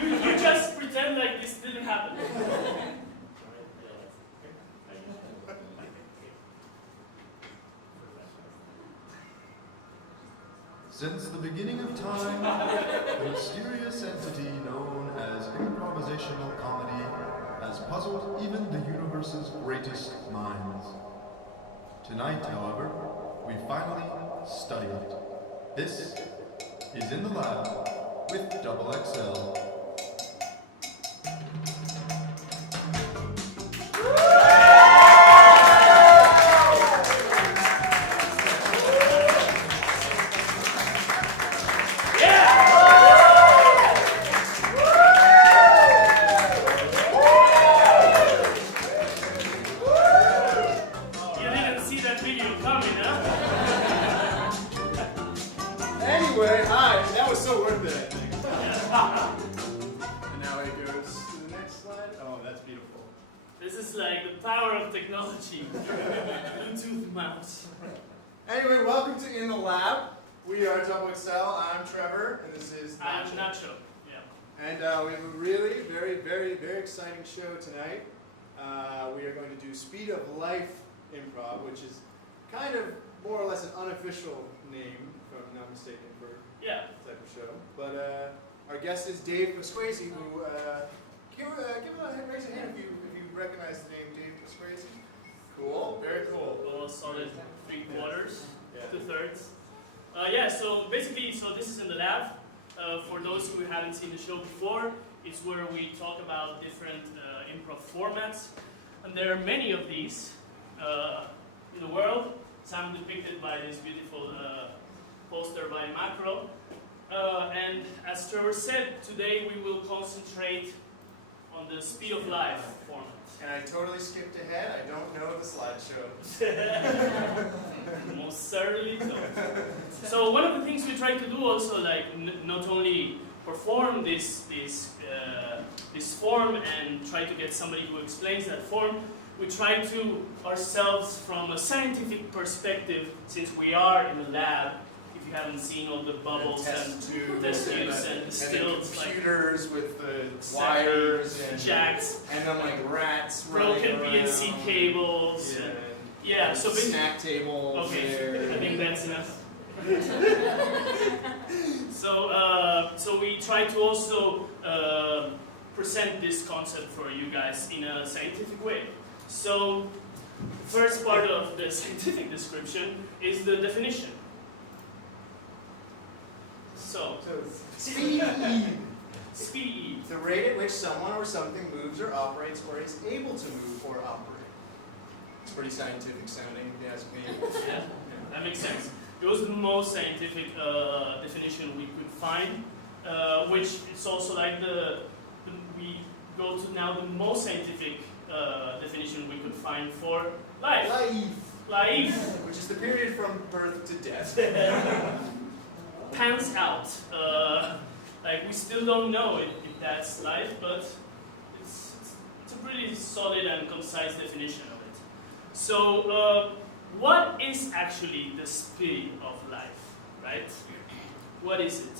You just pretend like this didn't happen. Since the beginning of time, the mysterious entity known as improvisational comedy has puzzled even the universe's greatest minds. Tonight, however, we finally study it. This is In the Lab with Double XL. Anyway, hi, that was so worth it, I think. And now it goes to the next slide. Oh, that's beautiful. This is like the power of technology. Bluetooth mouse. Anyway, welcome to In the Lab. We are Double XL. I'm Trevor, and this is I'm Nacho. Nacho. Yeah. And we have a really, very exciting show tonight. We are going to do Speed of Life Improv, which is kind of more or less an unofficial name, if I'm not mistaken, for Yeah. this type of show. But our guest is Dave Pasquesi, who raise a hand if you recognize the name Dave Pasquesi. Cool, very cool. A solid 3/4, Yeah. 2/3. Yeah. So basically, this is In the Lab. For those who haven't seen the show before, it's where we talk about different improv formats, and there are many of these in the world. Some depicted by this beautiful poster by Macro. And as Trevor said, today we will concentrate on the Speed of Life format. And I totally skipped ahead. I don't know the slideshow. Most certainly no. So one of the things we try to do also, like not only perform this form and try to get somebody who explains that form, we try to ourselves from a scientific perspective, since we are in the lab. If you haven't seen all the bubbles and test tubes and the stills, and the computers like, with the wires and jacks, and then like rats broken running BNC around. cables. Yeah, Yeah, so basically, snack table. okay, there. I think that's enough. So we try to also present this concept for you guys in a scientific way. So, first part of the scientific description is the definition. So, Speed. speed. The rate at which someone or something moves or operates or is able to move or operate. It's pretty scientific sounding, if you ask me. Yeah, that makes sense. It was the most scientific definition we could find, which is also like we go to now the most scientific definition we could find for life. Life. Which is the period from birth to death. Pans out. Like we still don't know if that's life, but it's a pretty solid and concise definition of it. So, what is actually the speed of life, right? What is it?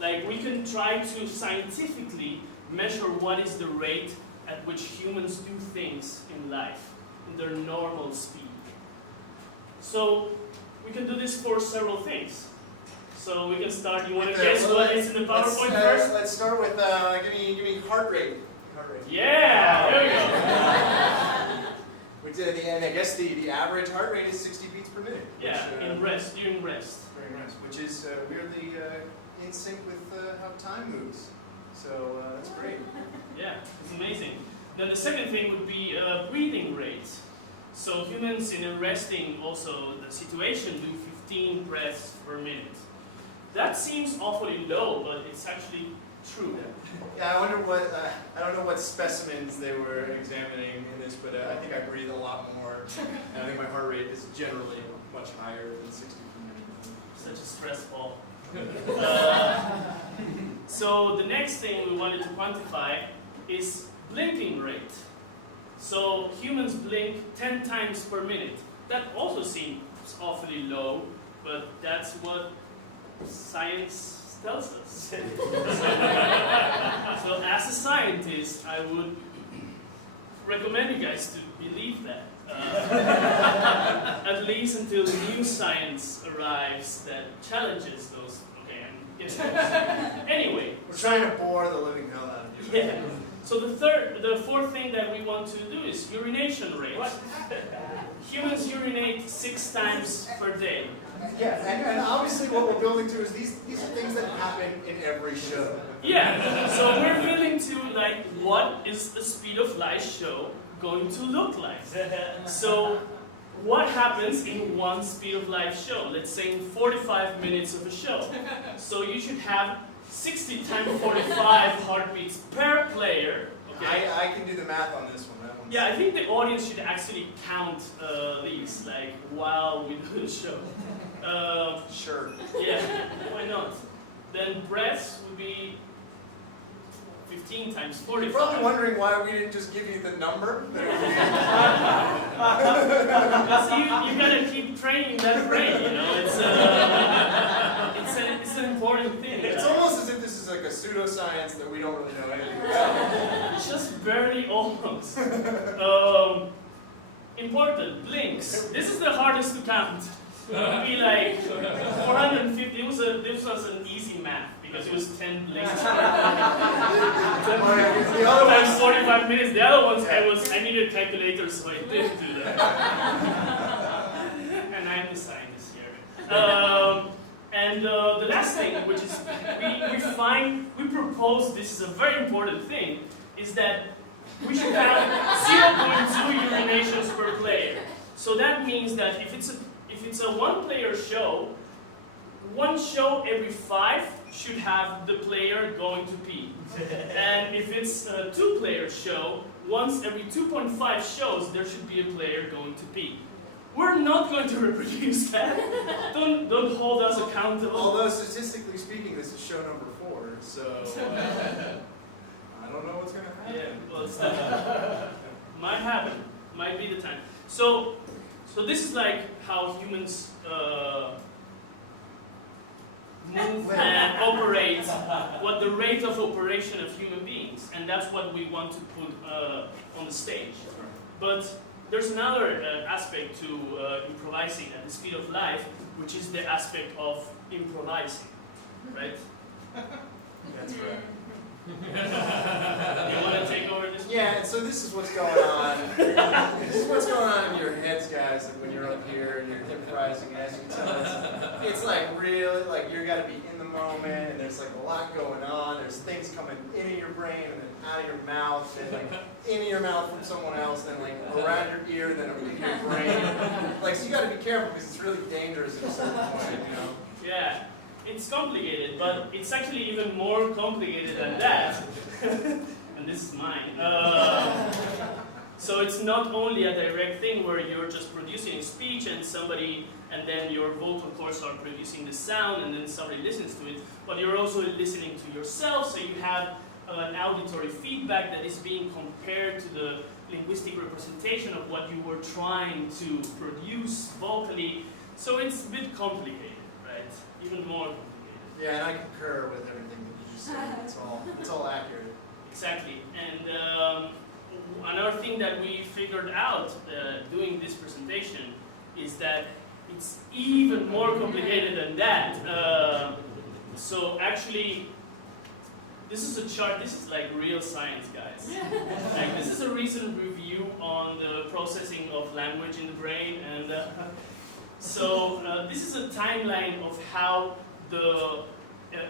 Like we can try to scientifically measure what is the rate at which humans do things in life, in their normal speed. So we can do this for several things. So we can start. You want to guess what is in the PowerPoint first? Let's start with give me heart rate. Heart rate. Yeah, there we go. And I guess the average heart rate is 60 beats per minute. Yeah, which, in rest, during rest. Very nice. Which is weirdly in sync with how time moves. So that's great. Yeah, it's amazing. Then the second thing would be breathing rate. So humans in a resting also the situation do 15 breaths per minute. That seems awfully low, but it's actually true. Yeah, I wonder what, I don't know what specimens they were examining in this, but I think I breathe a lot more. And I think my heart rate is generally much higher than 60 per minute. Such a stress ball. So the next thing we wanted to quantify is blinking rate. So humans blink 10 times per minute. That also seems awfully low, but that's what science tells us. scientist, I would recommend you guys to believe that. At least until new science arrives that challenges those. Okay, I'm getting those. Anyway. We're trying to bore the living hell out of you. Yeah. So the fourth thing that we want to do is urination rate. Humans urinate 6 times per day. Yeah, and obviously what we're building to is these are things that happen in every show. Yeah, so we're building to like, what is the Speed of Light show going to look like? So what happens in one Speed of Light show? Let's say in 45 minutes of a show. So you should have 60 times 45 heartbeats per player. Okay. I can do the math on this one. That one's Yeah, I think the audience should actually count these, like, while we do the show. sure. Yeah, why not? Then breaths would be 15 times 45. You're probably wondering why we didn't just give you the number. See, you gotta keep training that brain, you know. It's an important thing. It's almost as if this is like a pseudoscience that we don't really know anything about. Just barely almost. Important, blinks. This is the hardest to count. It would be like 450. This was an easy math because it was 10 blinks. The other Times ones, 45 minutes. The other ones, I needed a calculator, so I didn't do that. And I'm the scientist here. And the last thing, which is we propose, this is a very important thing, is that we should have 0.2 urinations per player. So that means that if it's a one-player show, one show every 5 should have the player going to pee. And if it's a 2-player show, once every 2.5 shows, there should be a player going to pee. We're not going to reproduce that. Don't hold us accountable. although statistically speaking, this is show number 4, so I don't know what's going to happen. Yeah, well, it's might happen. Might be the time. So this is like how humans move and operate, what the rate of operation of human beings, and that's what we want to put on the stage. But there's another aspect to improvising at the speed of light, which is the aspect of improvising, right? That's right. You want to take over this? Yeah, and so this is what's going on. This is what's going on in your heads, guys, like when you're up here and you're improvising. As you can tell, it's like really, like you got to be in the moment, and there's like a lot going on. There's things coming into your brain and then out of your mouth, and like into your mouth from someone else, then like around your ear, then in your brain. Like, so you got to be careful because it's really dangerous at a certain point, you know. Yeah. It's complicated, but it's actually even more complicated than that. And this is mine. So it's not only a direct thing where you're just producing a speech and then your vocal cords are producing the sound and then somebody listens to it, but you're also listening to yourself, so you have an auditory feedback that is being compared to the linguistic representation of what you were trying to produce vocally. So it's a bit complicated. Even more complicated. Yeah, and I concur with everything that you just said. It's all accurate. Exactly. And another thing that we figured out doing this presentation is that it's even more complicated than that. So actually, this is a chart. This is like real science, guys. Like, this is a recent review on the processing of language in the brain, and so this is a timeline of how the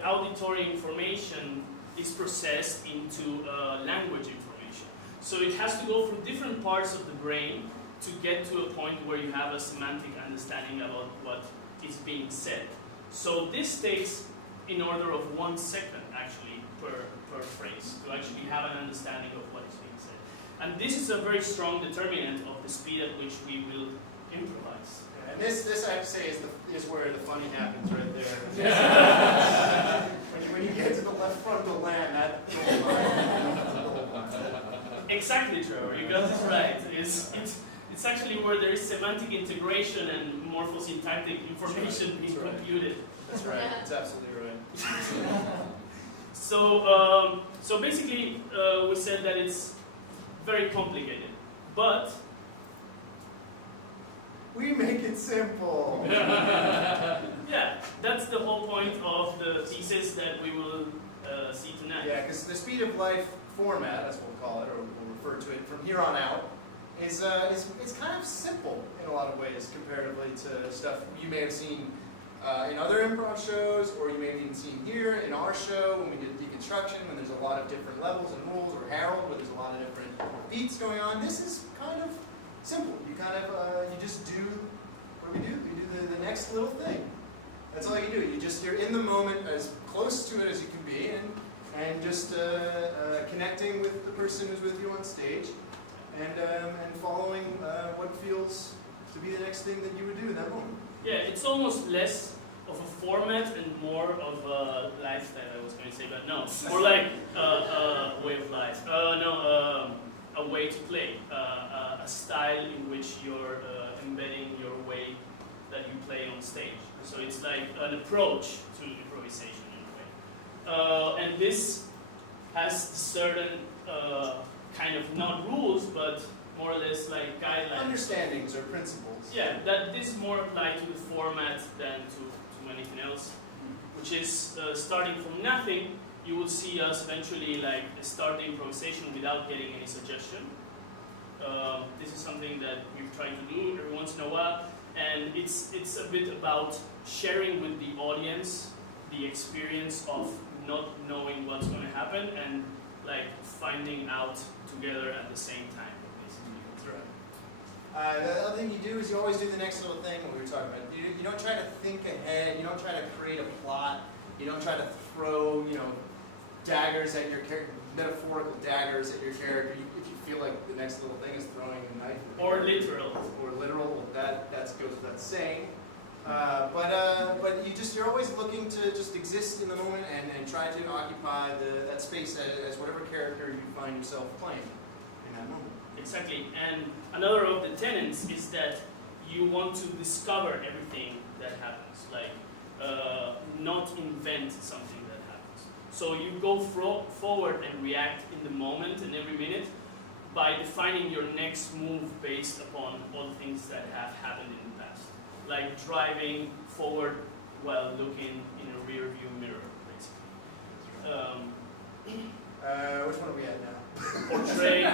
auditory information is processed into language information. So it has to go through different parts of the brain to get to a point where you have a semantic understanding about what is being said. So this takes in order of 1 second actually per phrase to actually have an understanding of what is being said. And this is a very strong determinant of the speed at which we will improvise. And this I have to say is where the funny happens right there. when you get to the left front of the land, that Exactly, Trevor. You got it right. It's actually where there is semantic integration and morphosyntactic information being computed. That's right. That's absolutely right. So basically, we said that it's very complicated, but we make it simple. yeah, that's the whole point of the thesis that we will see tonight. Yeah, because the speed of life format, as we'll call it, or we'll refer to it from here on out, is kind of simple in a lot of ways comparatively to stuff you may have seen in other improv shows, or you may have even seen here in our show when we did deconstruction, when there's a lot of different levels and rules, or Harold, where there's a lot of different beats going on. This is kind of simple. You kind of you just do what do we do? We do the next little thing. That's all you do. You're in the moment as close to it as you can be, and just connecting with the person who's with you on stage, and following what feels to be the next thing that you would do in that moment. Yeah, it's almost less of a format and more of a lifestyle, I was going to say, but no. More like a way of life. A way to play. A style in which you're embedding your way that you play on stage. So it's like an approach to improvisation in a way. And this has certain kind of, not rules, but more or less like guidelines. Understandings or principles. Yeah, that this more apply to the format than to anything else, which is starting from nothing. You will see us eventually like start the improvisation without getting any suggestion. This is something that we've tried to do every once in a while, and it's a bit about sharing with the audience the experience of not knowing what's going to happen and like finding out together at the same time. The other thing you do is you always do the next little thing, what we were talking about. You don't try to think ahead, you don't try to create a plot, you don't try to throw, daggers at your character, metaphorical daggers at your character. If you feel like the next little thing is throwing a knife. Or literal. Or literal, that goes without saying. But you're always looking to just exist in the moment and try to occupy that space as whatever character you find yourself playing in that moment. Exactly, and another of the tenets is that you want to discover everything that happens, like not invent something that happens. So you go forward and react in the moment and every minute by defining your next move based upon all the things that have happened in the past. Like driving forward while looking in a rear view mirror, basically. Which one are we at now? Portray.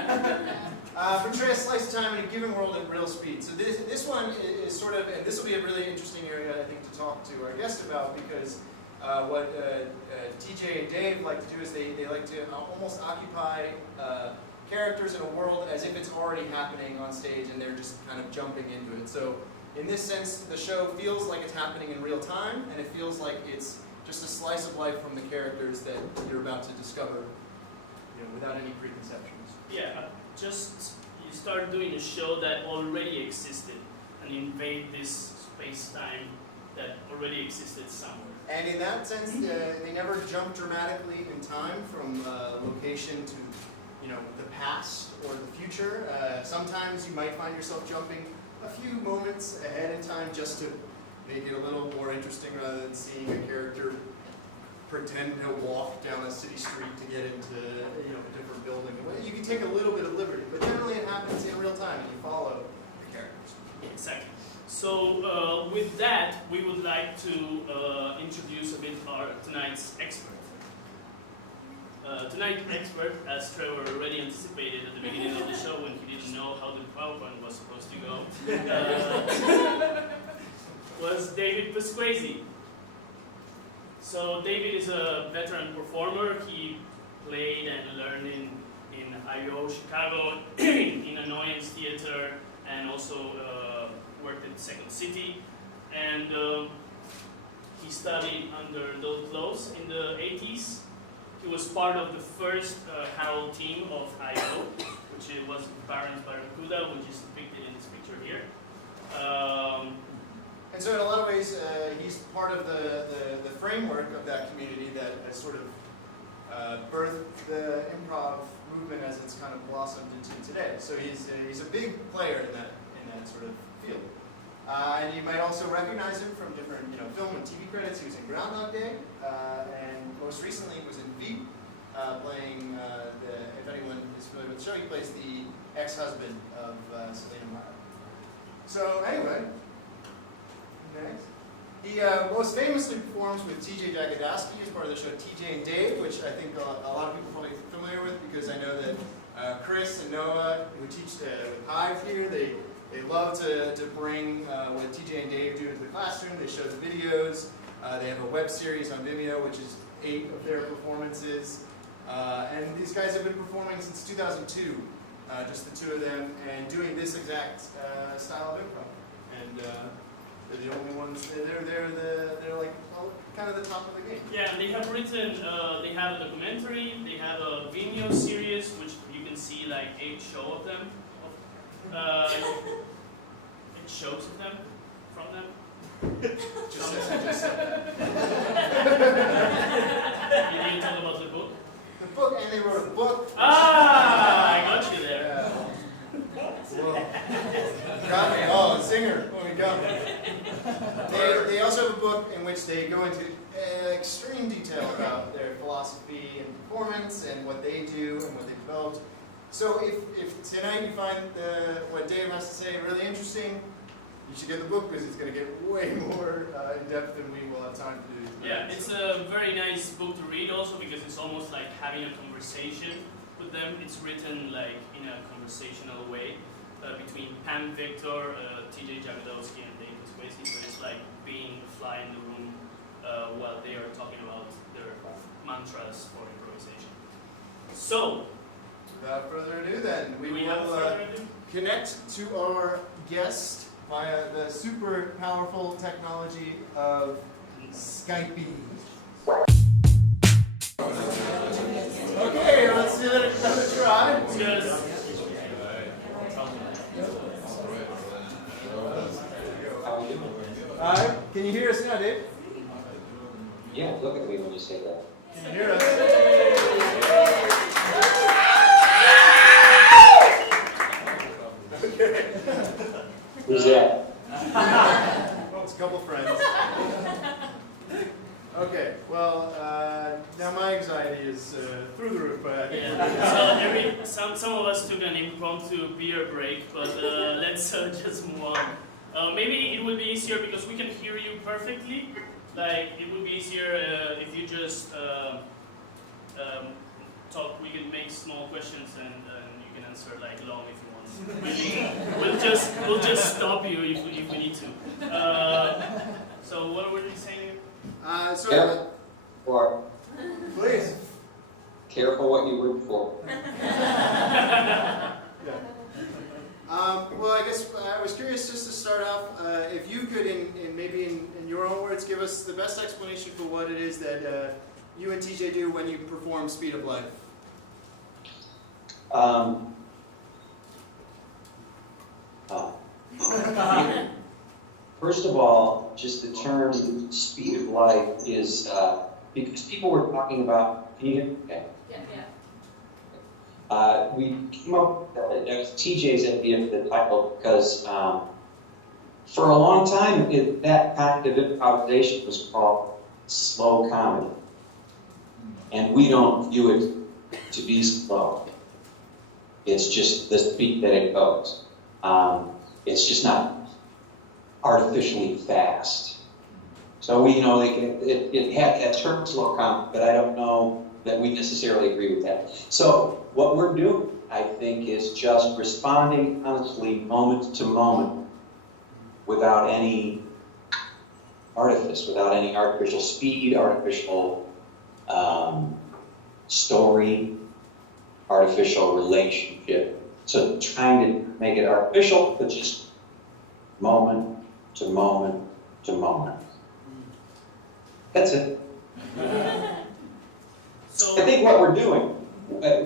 Portray a slice of time in a given world at real speed. So this one is sort of, and this will be a really interesting area, I think, to talk to our guest about, because what TJ and Dave like to do is they like to almost occupy characters in a world as if it's already happening on stage and they're just kind of jumping into it. So in this sense, the show feels like it's happening in real time, and it feels like it's just a slice of life from the characters that you're about to discover, without any preconceptions. Yeah, you start doing a show that already existed and invade this space-time that already existed somewhere. And in that sense, they never jump dramatically in time from location to, the past or the future. Sometimes you might find yourself jumping a few moments ahead in time just to make it a little more interesting, rather than seeing a character pretend to walk down a city street to get into a different building. You can take a little bit of liberty, but generally it happens in real time and you follow the characters. Exactly. So with that, we would like to introduce a bit our tonight's expert. Tonight's expert, as Trevor already anticipated at the beginning of the show when he didn't know how the PowerPoint was supposed to go, was David Pasquesi. So David is a veteran performer. He played and learned in I.O. Chicago, in Annoyance Theater, and also worked at Second City. And he studied under Adult Close in the 80s. He was part of the first Harold team of I.O., which was Baron's Barracuda, which is depicted in this picture here. And so in a lot of ways, he's part of the framework of that community that has sort of birthed the improv movement as it's kind of blossomed into today. So he's a big player in that sort of field. And you might also recognize him from different film and TV credits. He was in Groundhog Day, and most recently he was in Veep, playing, if anyone is familiar with the show, he plays the ex-husband of Selena Meyer. So anyway, next. He most famously performs with T.J. Jagodowski as part of the show T.J. and Dave, which I think a lot of people are probably familiar with because I know that Chris and Noah, who teach with Hive here, they love to bring what T.J. and Dave do into the classroom. They show the videos. They have a web series on Vimeo, which is 8 of their performances. And these guys have been performing since 2002, just the 2 of them, and doing this exact style of improv. And they're the only ones. They're like kind of the top of the game. Yeah, they have written. They have a documentary. They have a Vimeo series, which you can see like 8 shows of them. 8 shows of them from them. Just said. You didn't talk about the book. The book, and they wrote a book. Ah, I got you there. Yeah. Whoa. Got me. Oh, the singer. Oh, we got me. They also have a book in which they go into extreme detail about their philosophy and performance and what they do and what they developed. So if tonight you find what Dave has to say really interesting, you should get the book because it's going to get way more in depth than we will have time to do. Yeah, it's a very nice book to read also because it's almost like having a conversation with them. It's written like in a conversational way between Pam Victor, T.J. Jagodowski, and Dave Pasquesi. So it's like being a fly in the room while they are talking about their mantras for improvisation. So, without further ado then, we without will further ado, connect to our guest via the super powerful technology of Skype. Okay, let's do another try. just Alright, can you hear us now, Dave? Yeah, look at me when you say that. Can you hear us? Okay. Who's that? It's a couple friends. Okay, well, now my anxiety is through the roof, but I think yeah. So some of us took an impromptu beer break, but let's just move on. Maybe it would be easier because we can hear you perfectly. Like it would be easier if you just talk. We can make small questions and you can answer like long if you want. Maybe we'll just stop you if we need to. So what were you saying? Or please. careful what you root for. Yeah. Well, I guess I was curious just to start off, if you could, maybe in your own words, give us the best explanation for what it is that you and TJ do when you perform Speed of Life. First of all, just the term speed of life is because people were talking about. Can you hear me? Okay. Yeah. We came up with TJ's idea for the title because for a long time that kind of improvisation was called slow comedy, and we don't view it to be slow. It's just the speed that it goes. It's just not artificially fast. So we it had that term slow comedy, but I don't know that we necessarily agree with that. So what we're doing, I think, is just responding honestly moment to moment without any artifice, without any artificial speed, artificial story, artificial relationship. So trying to make it artificial, but just moment to moment to moment. That's it. So I think what we're doing,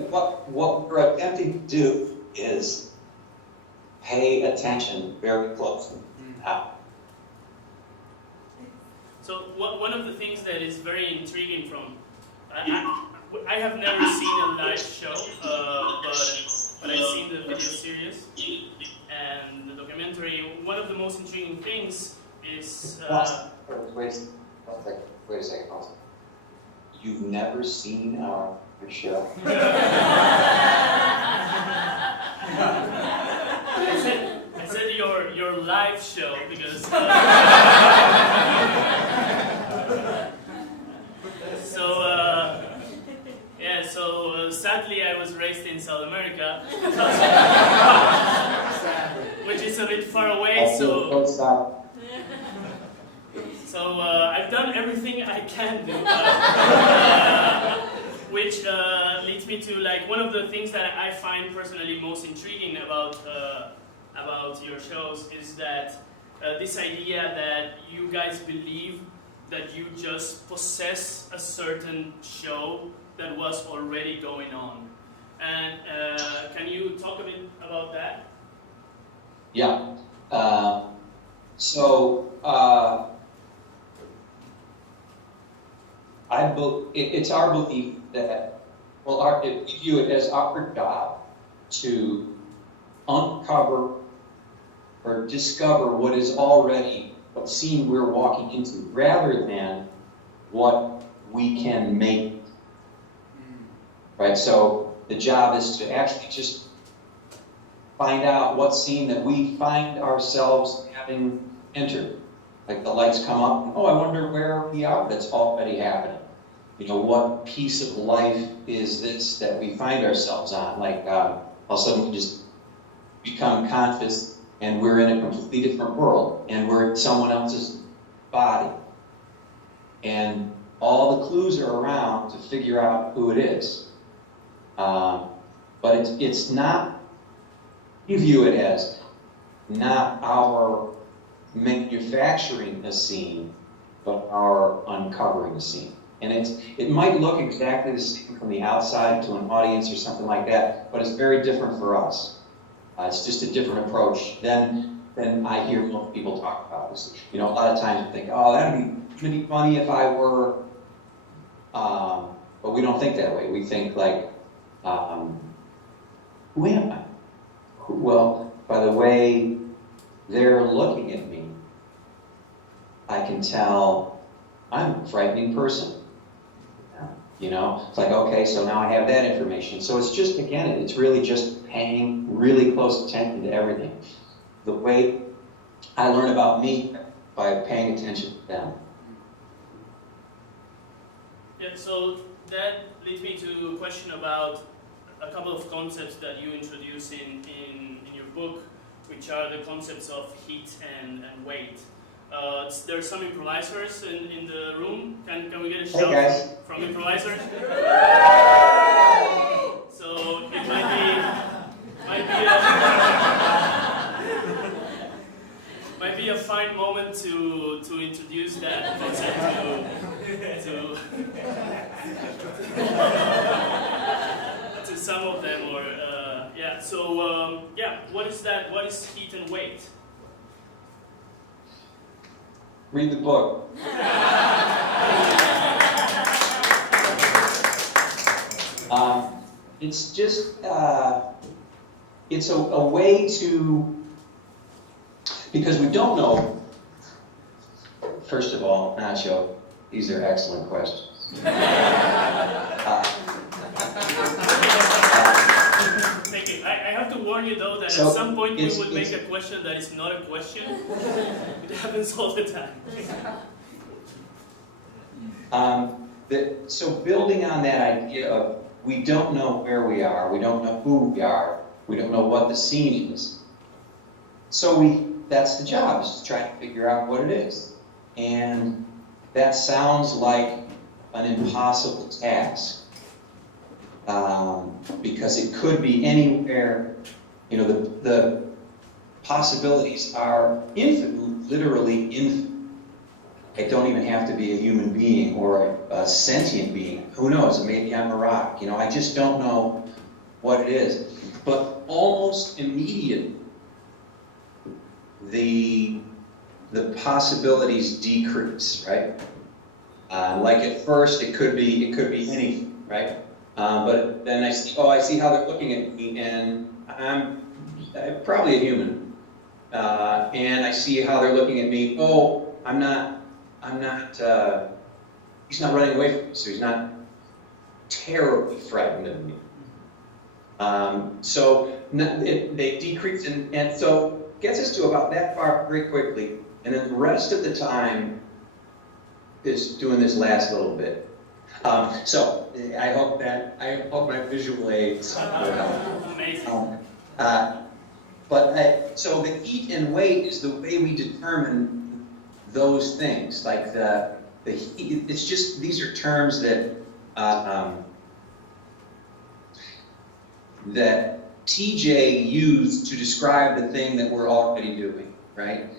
what we're attempting to do is pay attention very closely. So one of the things that is very intriguing from, I have never seen a live show, but I've seen the video series and the documentary. One of the most intriguing things It's Wait a second. Pause. You've never seen our show? I said your live show because sadly I was raised in South America, which is a bit far away. So I've done everything I can do, which leads me to like one of the things that I find personally most intriguing about your shows is that this idea that you guys believe that you just possess a certain show that was already going on. And can you talk a bit about that? Yeah. It's our belief that, we view it as our job to uncover or discover what is already what scene we're walking into, rather than what we can make. Right? So the job is to actually just find out what scene that we find ourselves having entered. Like the lights come up, and, oh, I wonder where we are. That's already happening. You know, what piece of life is this that we find ourselves on? Like, all of a sudden we just become conscious and we're in a completely different world and we're in someone else's body. And all the clues are around to figure out who it is. But it's not, you view it as not our manufacturing a scene, but our uncovering a scene. And it might look exactly the same from the outside to an audience or something like that, but it's very different for us. It's just a different approach than I hear most people talk about this. You know, a lot of times you think, oh, that'd be funny if I were, but we don't think that way. We think like, who am I? Well, by the way they're looking at me, I can tell I'm a frightening person. You know, it's like, okay, so now I have that information. So it's just, again, it's really just paying really close attention to everything. The way I learn about me by paying attention to them. Yeah, so that leads me to a question about a couple of concepts that you introduce in your book, which are the concepts of heat and weight. There are some improvisers in the room. Can we get a shout from improvisers? So it might be a fine moment to introduce that concept to some of them, or yeah. So yeah, what is that? What is heat and weight? Read the book. It's just, it's a way to, because we don't know, first of all, Nacho, these are excellent questions. Thank you. I have to warn you though that So at some point we would make a question that is not a question. It happens all the time. So building on that idea of we don't know where we are, we don't know who we are, we don't know what the scene is. So that's the job, is to try to figure out what it is. And that sounds like an impossible task. Because it could be anywhere, you know, the possibilities are infinite, literally infinite. It don't even have to be a human being or a sentient being. Who knows? Maybe I'm a rock. You know, I just don't know what it is. But almost immediately, the possibilities decrease, right? Like at first, it could be anything, right? But then I see how they're looking at me, and I'm probably a human. And I see how they're looking at me. Oh, I'm not, he's not running away from me, so he's not terribly frightened of me. They decrease, and so gets us to about that far very quickly, and then the rest of the time is doing this last little bit. So I hope my visual aids were helpful. Amazing. So the heat and weight is the way we determine those things. Like the heat, it's just, these are terms that that TJ used to describe the thing that we're already doing, right?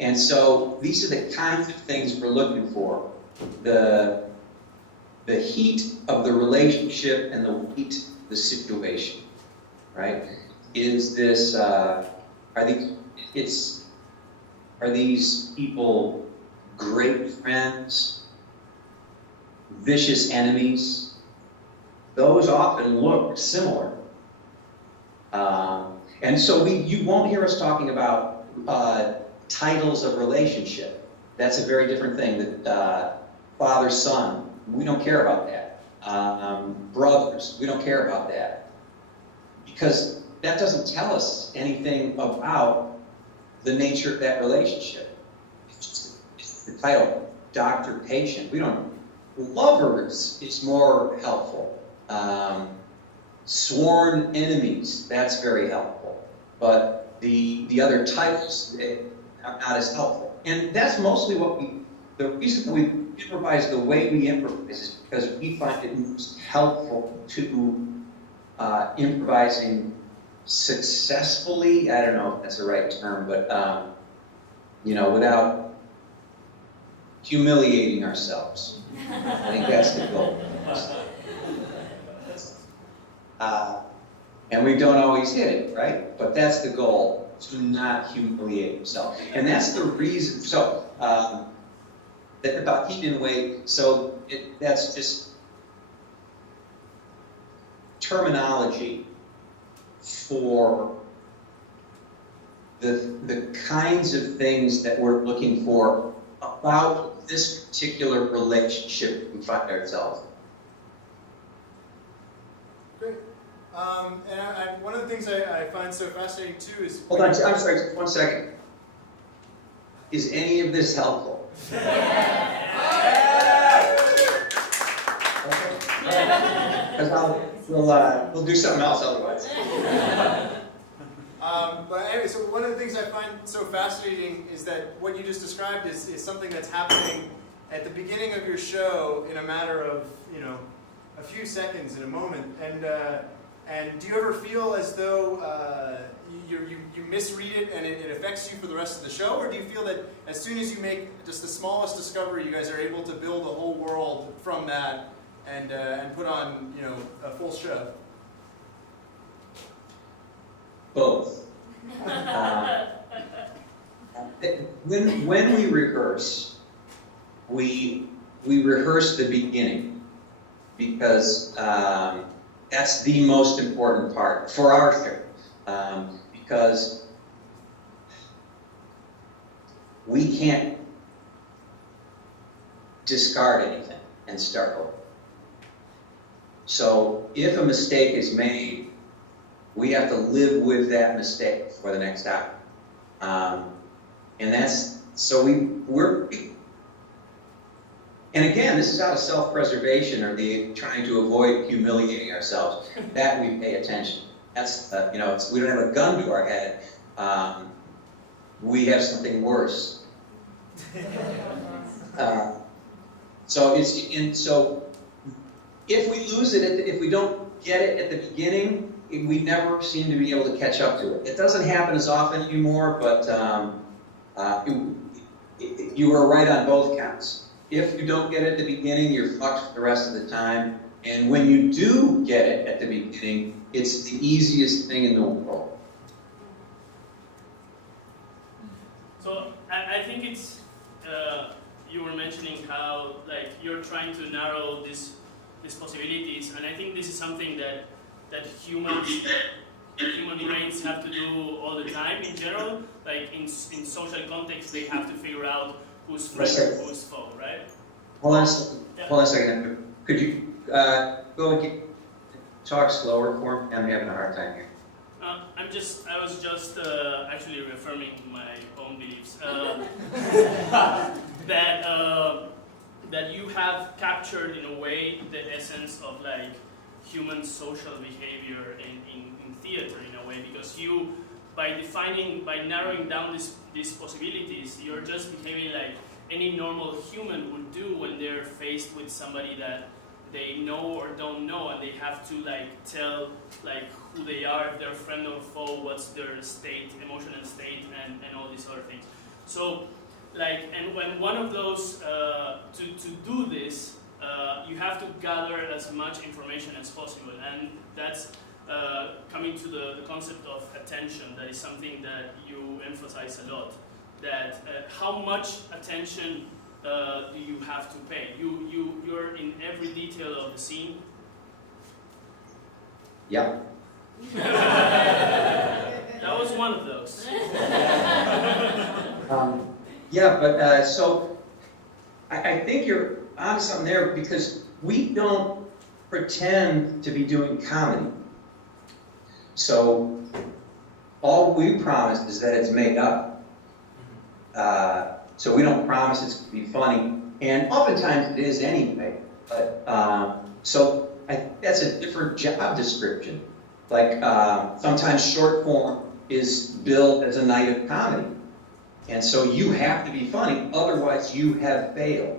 And so these are the kinds of things we're looking for. The heat of the relationship and the weight of the situation, right? Is this, are these people great friends, vicious enemies? Those often look similar. And so you won't hear us talking about titles of relationship. That's a very different thing. That father-son, we don't care about that. Brothers, we don't care about that. Because that doesn't tell us anything about the nature of that relationship. It's the title, doctor-patient. We don't. Lovers is more helpful. Sworn enemies, that's very helpful. But the other titles are not as helpful. And that's mostly the reason that we improvise the way we improvise is because we find it most helpful to improvising successfully. I don't know if that's the right term, but without humiliating ourselves. I think that's the goal. And we don't always hit it, right? But that's the goal, to not humiliate yourself. And that's the reason. So, about heat and weight, so that's just terminology for the kinds of things that we're looking for about this particular relationship we find ourselves in. Great. And one of the things I find so fascinating too is... Hold on, I'm sorry, just 1 second. Is any of this helpful? Because we'll do something else otherwise. But anyway, so one of the things I find so fascinating is that what you just described is something that's happening at the beginning of your show in a matter of, a few seconds, in a moment. And do you ever feel as though you misread it and it affects you for the rest of the show? Or do you feel that as soon as you make just the smallest discovery, you guys are able to build a whole world from that and put on, a full show? Both. When we rehearse, we rehearse the beginning because that's the most important part for our show. Because we can't discard anything and start over. So if a mistake is made, we have to live with that mistake for the next hour. And that's, so we're, and again, this is out of self-preservation or trying to avoid humiliating ourselves. That we pay attention. That's, we don't have a gun to our head. We have something worse. So if we lose it, if we don't get it at the beginning, we never seem to be able to catch up to it. It doesn't happen as often anymore, but you were right on both counts. If you don't get it at the beginning, you're fucked for the rest of the time. And when you do get it at the beginning, it's the easiest thing in the world. So I think it's, you were mentioning how you're trying to narrow these possibilities, and I think this is something that humans human brains have to do all the time in general. Like in social context, they have to figure out who's friend and who's foe, right? Hold on a second. Could you go and talk slower for me? I'm having a hard time here. I was just actually reaffirming my own beliefs. That you have captured in a way the essence of like human social behavior in theater in a way, because you, by narrowing down these possibilities, you're just behaving like any normal human would do when they're faced with somebody that they know or don't know, and they have to like tell like who they are, if they're friend or foe, what's their state, emotional state, and all these other things. So like, and when one of those, to do this, you have to gather as much information as possible, and that's coming to the concept of attention. That is something that you emphasize a lot. That how much attention do you have to pay? You're in every detail of the scene. Yeah. That was one of those. Yeah, but so I think you're on something there, because we don't pretend to be doing comedy. So all we promise is that it's made up. So we don't promise it's going to be funny, and oftentimes it is anyway. But so that's a different job description. Like sometimes short form is billed as a night of comedy. And so you have to be funny, otherwise you have failed.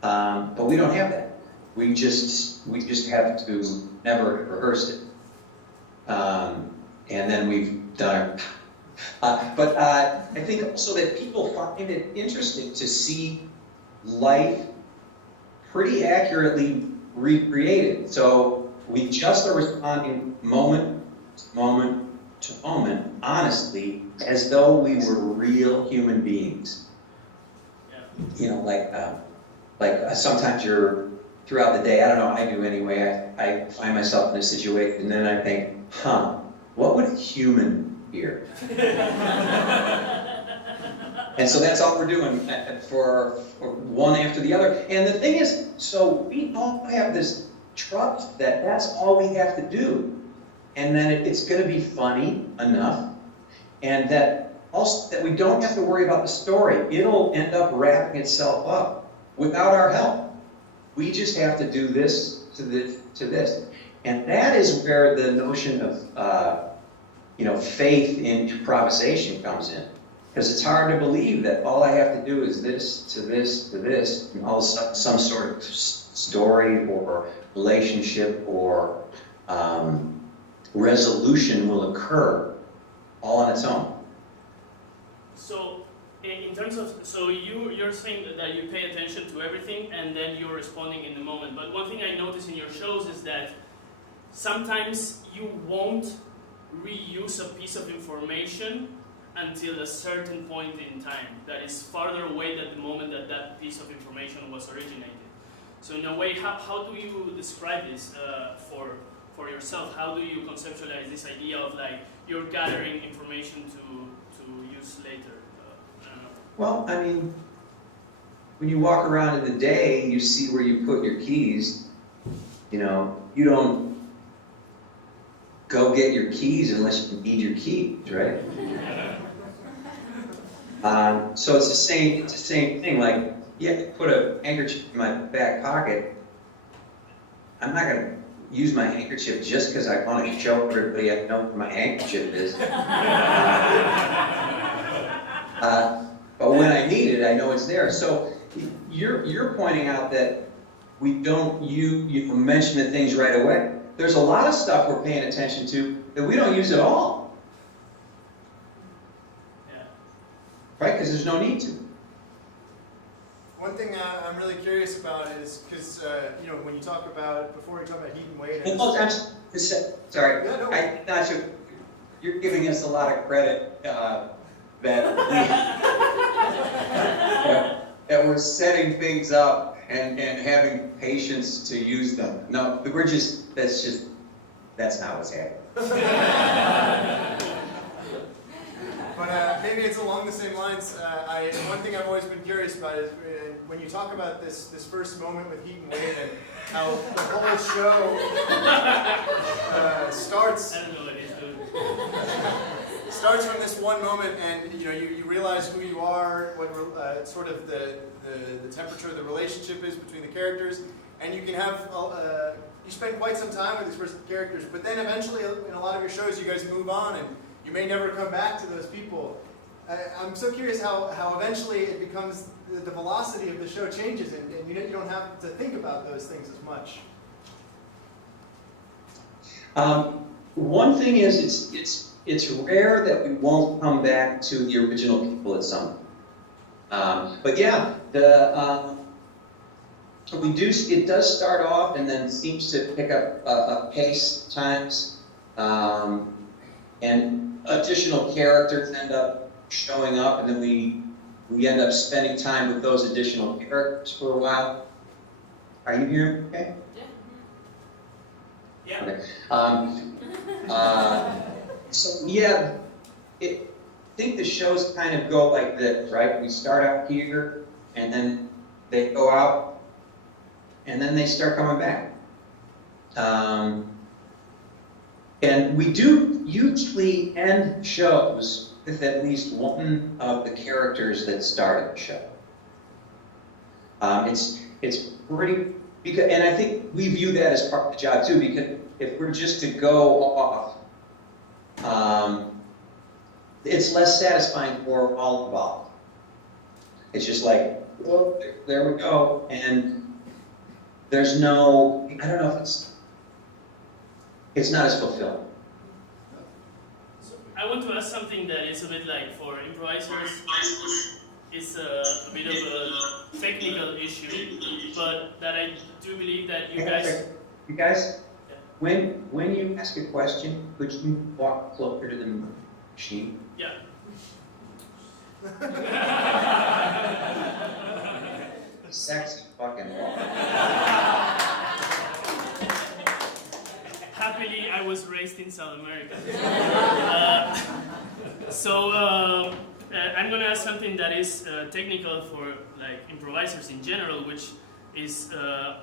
But we don't have that. We just have to never rehearse it. And then we've done it. But I think also that people find it interesting to see life pretty accurately recreated. So we just are responding moment to moment, honestly, as though we were real human beings. Yeah. You know, like sometimes you're, throughout the day, I don't know, I do anyway, I find myself in a situation, and then I think, what would a human hear? And so that's all we're doing for one after the other. And the thing is, so we all have this trust that that's all we have to do. And then it's going to be funny enough. And that also that we don't have to worry about the story. It'll end up wrapping itself up without our help. We just have to do this to this. And that is where the notion of faith in improvisation comes in. Because it's hard to believe that all I have to do is this to this to this, and all of a sudden some sort of story or relationship or resolution will occur all on its own. So, in terms of, you're saying that you pay attention to everything and then you're responding in the moment. But one thing I notice in your shows is that sometimes you won't reuse a piece of information until a certain point in time that is farther away than the moment that that piece of information was originated. So in a way, how do you describe this for yourself? How do you conceptualize this idea of like you're gathering information to use later? I don't know. Well, I mean, when you walk around in the day, you see where you put your keys. You know, you don't go get your keys unless you need your keys, right? So it's the same thing. Like, yeah, put a handkerchief in my back pocket. I'm not gonna use my handkerchief just because I want to show everybody I know where my handkerchief is. But when I need it, I know it's there. So you're pointing out that we don't you mention the things right away. There's a lot of stuff we're paying attention to that we don't use at all. Yeah. Right? Because there's no need to. One thing I'm really curious about is because when you talk about before you talk about heat and weight. Sorry, Yeah, no. I'm not sure. You're giving us a lot of credit that we're setting things up and having patience to use them. No, that's just that's not what's happening. But maybe it's along the same lines. One thing I've always been curious about is when you talk about this first moment with Heat and Wade and how the whole show starts. I don't know what he's doing. Starts from this one moment, and you realize who you are, what sort of the temperature of the relationship is between the characters, and you can have you spend quite some time with these first characters, but then eventually in a lot of your shows you guys move on, and you may never come back to those people. I'm so curious how eventually it becomes the velocity of the show changes, and you don't have to think about those things as much. One thing is it's rare that we won't come back to the original people at some point. But yeah, it does start off and then seems to pick up a pace at times, and additional characters end up showing up, and then we end up spending time with those additional characters for a while. Are you hearing me okay? Yeah. Okay. So yeah, I think the shows kind of go like this, right? We start out here, and then they go out, and then they start coming back. And we do usually end shows with at least one of the characters that started the show. It's pretty, and I think we view that as part of the job too, because if we're just to go off, it's less satisfying for all involved. It's just like, well, there we go, and there's no, I don't know if it's not as fulfilling. So I want to ask something that is a bit like for improvisers. It's a bit of a technical issue, but that I do believe that you guys. You guys, when you ask a question, could you walk closer to the machine? Yeah. Sexy fucking walk. Happily, I was raised in South America. I'm gonna ask something that is technical for like improvisers in general, which is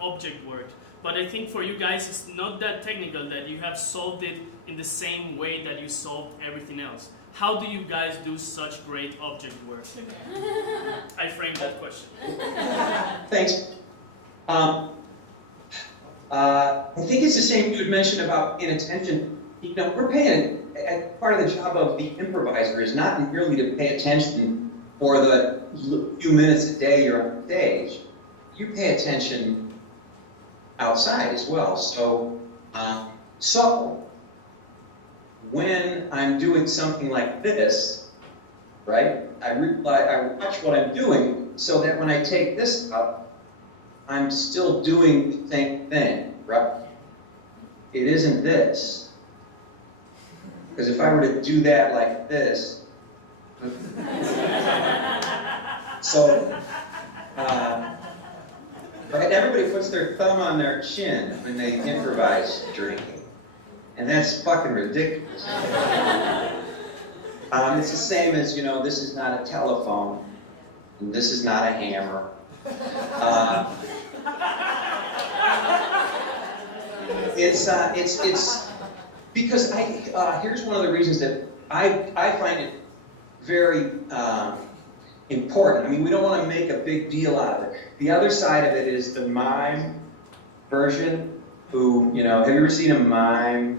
object work. But I think for you guys, it's not that technical that you have solved it in the same way that you solved everything else. How do you guys do such great object work? I framed that question. Thanks. I think it's the same you had mentioned about inattention. We're paying, part of the job of the improviser is not merely to pay attention for the few minutes a day you're on stage. You pay attention outside as well. So when I'm doing something like this, right, I watch what I'm doing so that when I take this up, I'm still doing the same thing, right? It isn't this. Because if I were to do that like this, right, everybody puts their thumb on their chin when they improvise drinking. And that's fucking ridiculous. It's the same as, this is not a telephone, and this is not a hammer. It's because here's one of the reasons that I find it very important. I mean, we don't want to make a big deal out of it. The other side of it is the mime version. Who, have you ever seen a mime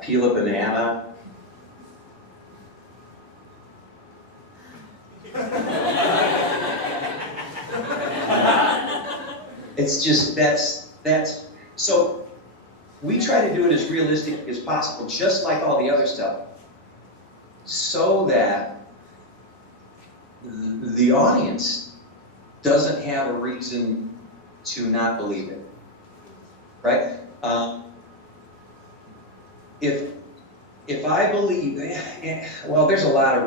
peel a banana? It's just, that's, so we try to do it as realistic as possible, just like all the other stuff, so that the audience doesn't have a reason to not believe it, right? If I believe, well, there's a lot of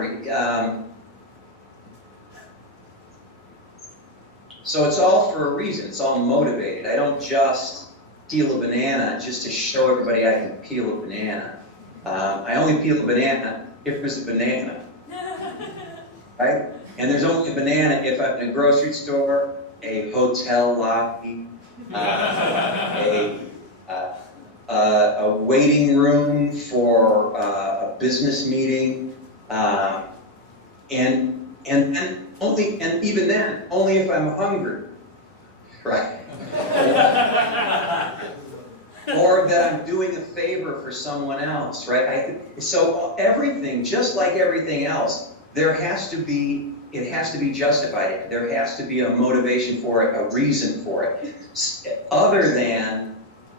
so it's all for a reason. It's all motivated. I don't just peel a banana just to show everybody I can peel a banana. I only peel a banana if there's a banana, right? And there's only a banana if I'm in a grocery store, a hotel lobby, a waiting room for a business meeting, and then only, and even then, only if I'm hungry, right? Or that I'm doing a favor for someone else, right? So everything, just like everything else, it has to be justified. There has to be a motivation for it, a reason for it. Other than,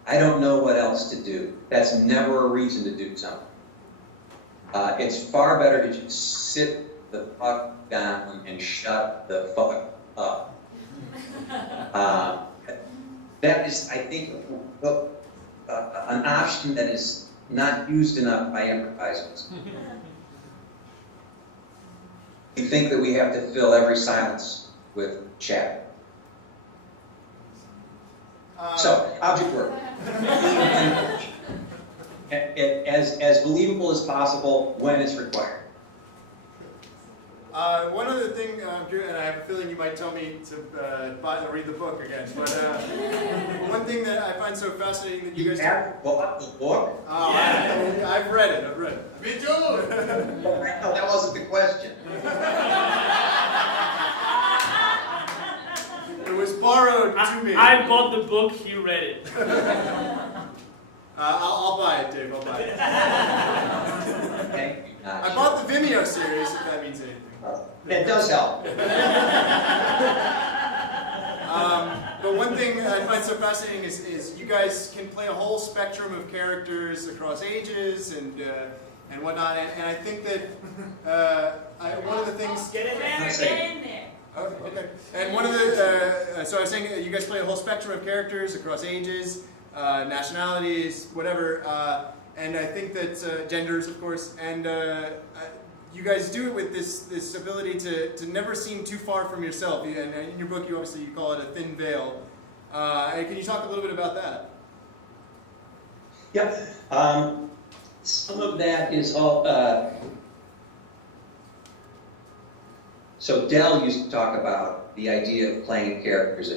I don't know what else to do. That's never a reason to do something. It's far better to just sit the fuck down and shut the fuck up. That is, I think, an option that is not used enough by improvisers. We think that we have to fill every silence with chat. So, object work. As believable as possible when it's required. One other thing, and I have a feeling you might tell me to read the book again, but one thing that I find so fascinating that you guys The book? Oh, yeah. I've read it. Me too! That wasn't the question. It was borrowed to me. I bought the book, he read it. I'll buy it, Dave. I'll buy it. Thank you. I bought the Vimeo series, if that means anything. It does help. But one thing I find so fascinating is you guys can play a whole spectrum of characters across ages and whatnot. And I think that one of the things. Get in there. Oh, okay. And one of the so I was saying you guys play a whole spectrum of characters across ages, nationalities, whatever. And I think that genders, of course, and you guys do it with this ability to never seem too far from yourself. And in your book, you call it a thin veil. And can you talk a little bit about that? Yeah. Some of that is all. So Dell used to talk about the idea of playing characters,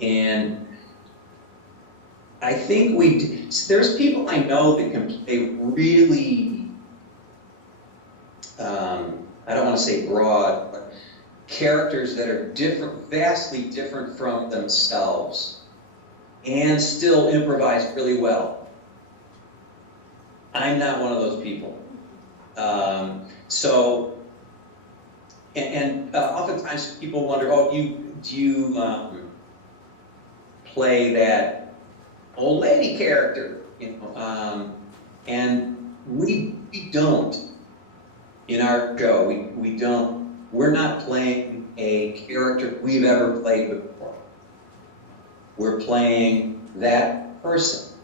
and I think there's people I know that can play really, I don't want to say broad, but characters that are different, vastly different from themselves, and still improvise really well. I'm not one of those people. Oftentimes people wonder, do you play that old lady character, and we don't in our show. We don't. We're not playing a character we've ever played before. We're playing that person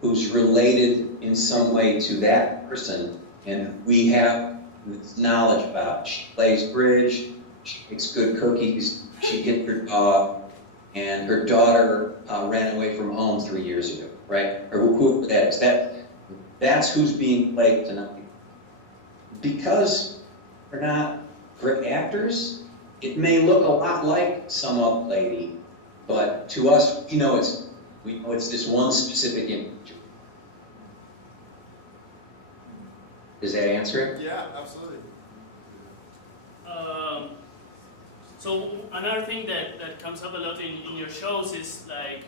who's related in some way to that person, and we have this knowledge about. She plays bridge, she makes good cookies, she gets her dog, and her daughter ran away from home 3 years ago, right? Or whoever that is. That's who's being played tonight. Because we're not great actors, it may look a lot like some old lady, but to us, we know it's this one specific image. Does that answer it? Yeah, absolutely. So another thing that comes up a lot in your shows is like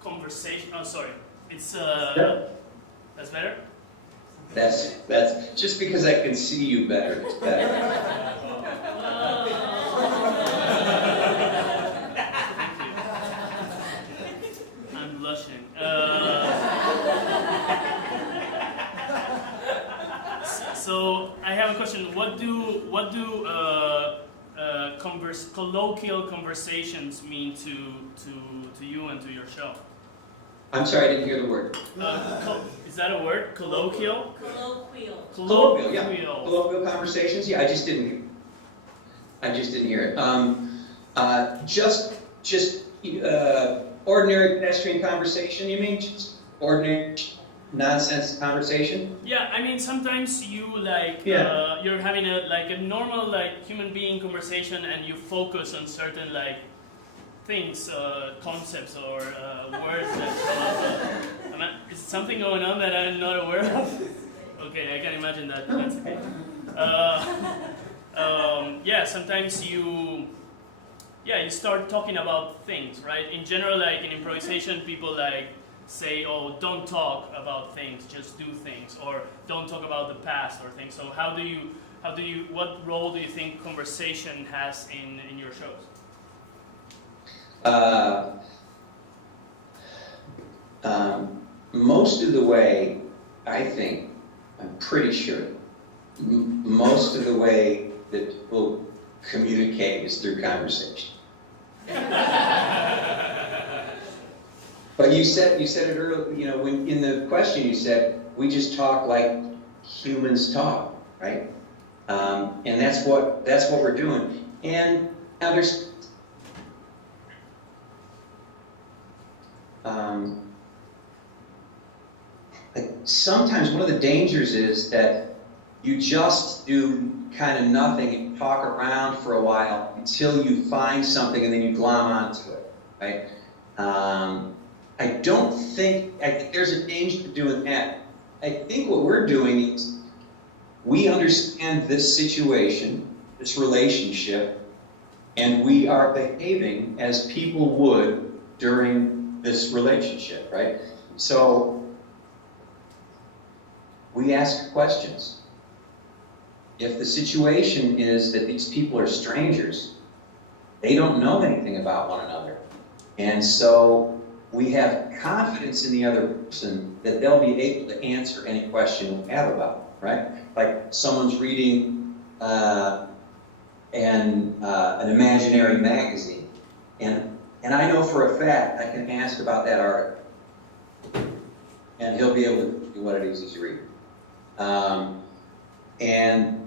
conversation. Oh, sorry. It's that's better. That's just because I can see you better. It's better. I'm blushing. So I have a question. What do colloquial conversations mean to you and to your show? I'm sorry, I didn't hear the word. Is that a word? Colloquial? Colloquial, yeah. Colloquial conversations. Yeah, I just didn't hear it. Just just ordinary pedestrian conversation, you mean? Just ordinary nonsense conversation? Yeah, I mean, sometimes you you're having a normal human being conversation, and you focus on certain things, concepts, or words that come up. Is something going on that I'm not aware of? Okay, I can imagine that. That's okay. Yeah, sometimes you start talking about things, right? In general, in improvisation, people say, oh, don't talk about things, just do things, or don't talk about the past or things. So what role do you think conversation has in your shows? Most of the way, I think, I'm pretty sure, most of the way that people communicate is through conversation. But you said it earlier, when in the question you said, we just talk like humans talk, right? And that's what we're doing. And now there's sometimes one of the dangers is that you just do kind of nothing and talk around for a while until you find something and then you glom onto it, right? I think there's a danger to doing that. I think what we're doing is we understand this situation, this relationship, and we are behaving as people would during this relationship, right? So we ask questions. If the situation is that these people are strangers, they don't know anything about one another, and so we have confidence in the other person that they'll be able to answer any question we have about them, right? Like someone's reading an imaginary magazine, and I know for a fact I can ask about that article, and he'll be able to tell you what it is he's reading. And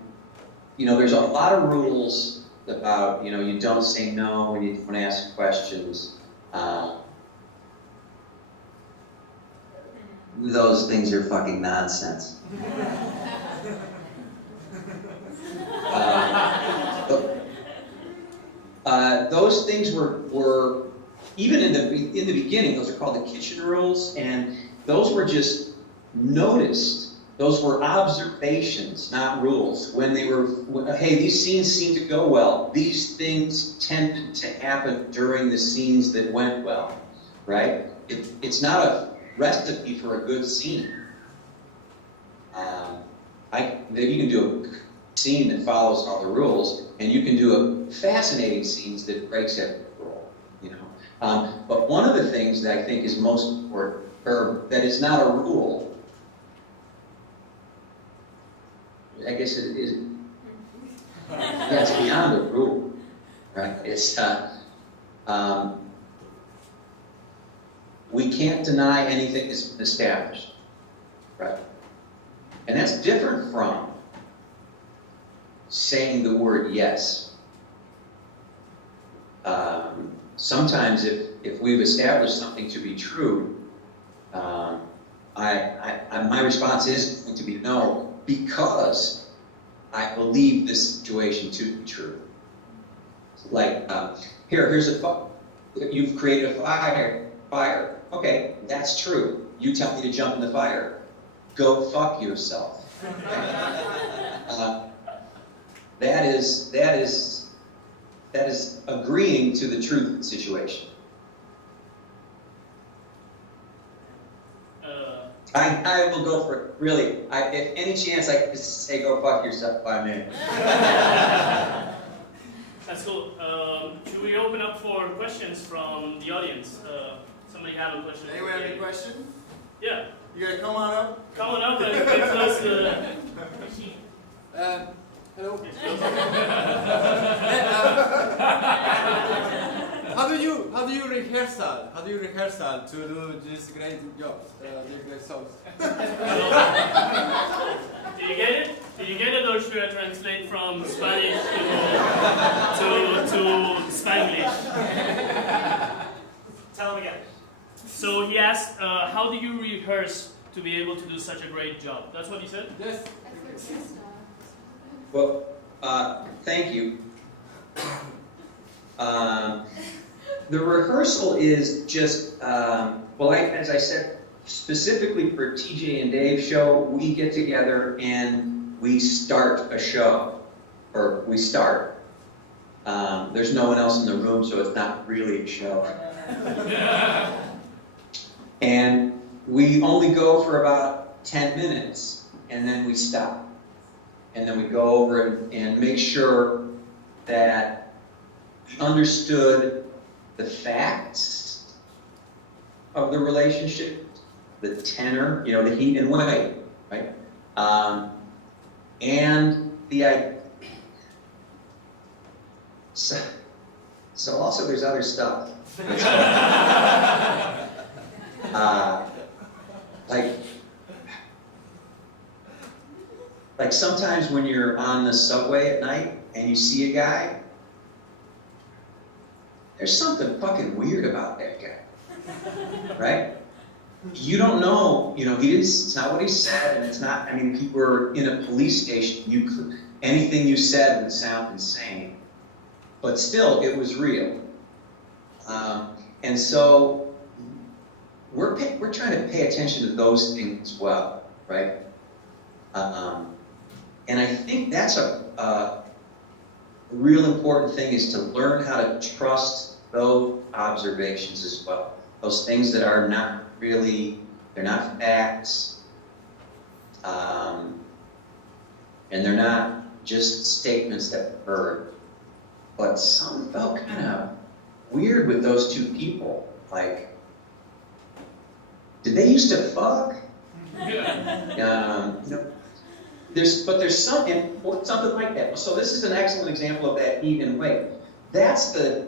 there's a lot of rules about you don't say no when you don't ask questions. Those things are fucking nonsense. Those things were even in the beginning. Those are called the kitchen rules, and those were just noticed. Those were observations, not rules. When they were, hey, these scenes seem to go well. These things tended to happen during the scenes that went well, right? It's not a recipe for a good scene. You can do a scene that follows all the rules, and you can do a fascinating scenes that breaks every rule. But one of the things that I think is most important, or that is not a rule, I guess it is. Yeah, it's beyond a rule, right? It's we can't deny anything that's been established, right? And that's different from saying the word yes. Sometimes if we've established something to be true, my response is going to be no, because I believe this situation to be true. Like, here's you've created a fire. Okay, that's true. You tell me to jump in the fire. Go fuck yourself. That is agreeing to the truth of the situation. I will go for it. Really, if any chance I could just say go fuck yourself by me. That's cool. Should we open up for questions from the audience? Somebody have a question? Anyone have any question? Yeah. You gotta come on up. Come on up and tell us the... Hello. How do you rehearsal? How do you rehearsal to do this great jobs, these great songs? Did you get it? Did you get it, or should I translate from Spanish to Spanglish? Tell him again. So he asked, how do you rehearse to be able to do such a great job? That's what he said? Yes. Well, thank you. The rehearsal is just, as I said, specifically for TJ and Dave's show, we get together and we start a show, or we start. There's no one else in the room, so it's not really a show. And we only go for about 10 minutes, and then we stop. And then we go over and make sure that we understood the facts of the relationship, the tenor, the heat and weight, right? And the idea. So also there's other stuff. Like sometimes when you're on the subway at night and you see a guy, there's something fucking weird about that guy, right? You don't know, it's not what he said, and it's not, if you were in a police station, anything you said would sound insane, but still, it was real. And so, we're trying to pay attention to those things as well, right? And I think that's a real important thing, is to learn how to trust those observations as well. Those things that are not really, they're not facts, and they're not just statements that were heard. But something felt kind of weird with those two people. Like, did they used to fuck? There's something like that. So this is an excellent example of that heat and weight. That's the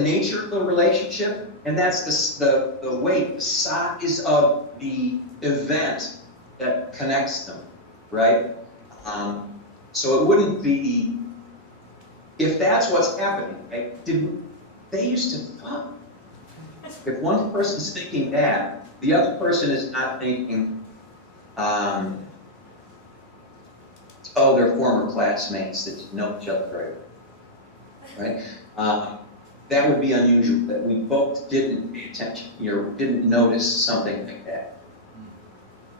nature of the relationship, and that's the weight, the size of the event that connects them, right? So it wouldn't be, if that's what's happening, right? They used to fuck. If one person's thinking that, the other person is not thinking, they're former classmates that know each other very well, right? That would be unusual, that we both didn't pay attention, didn't notice something like that.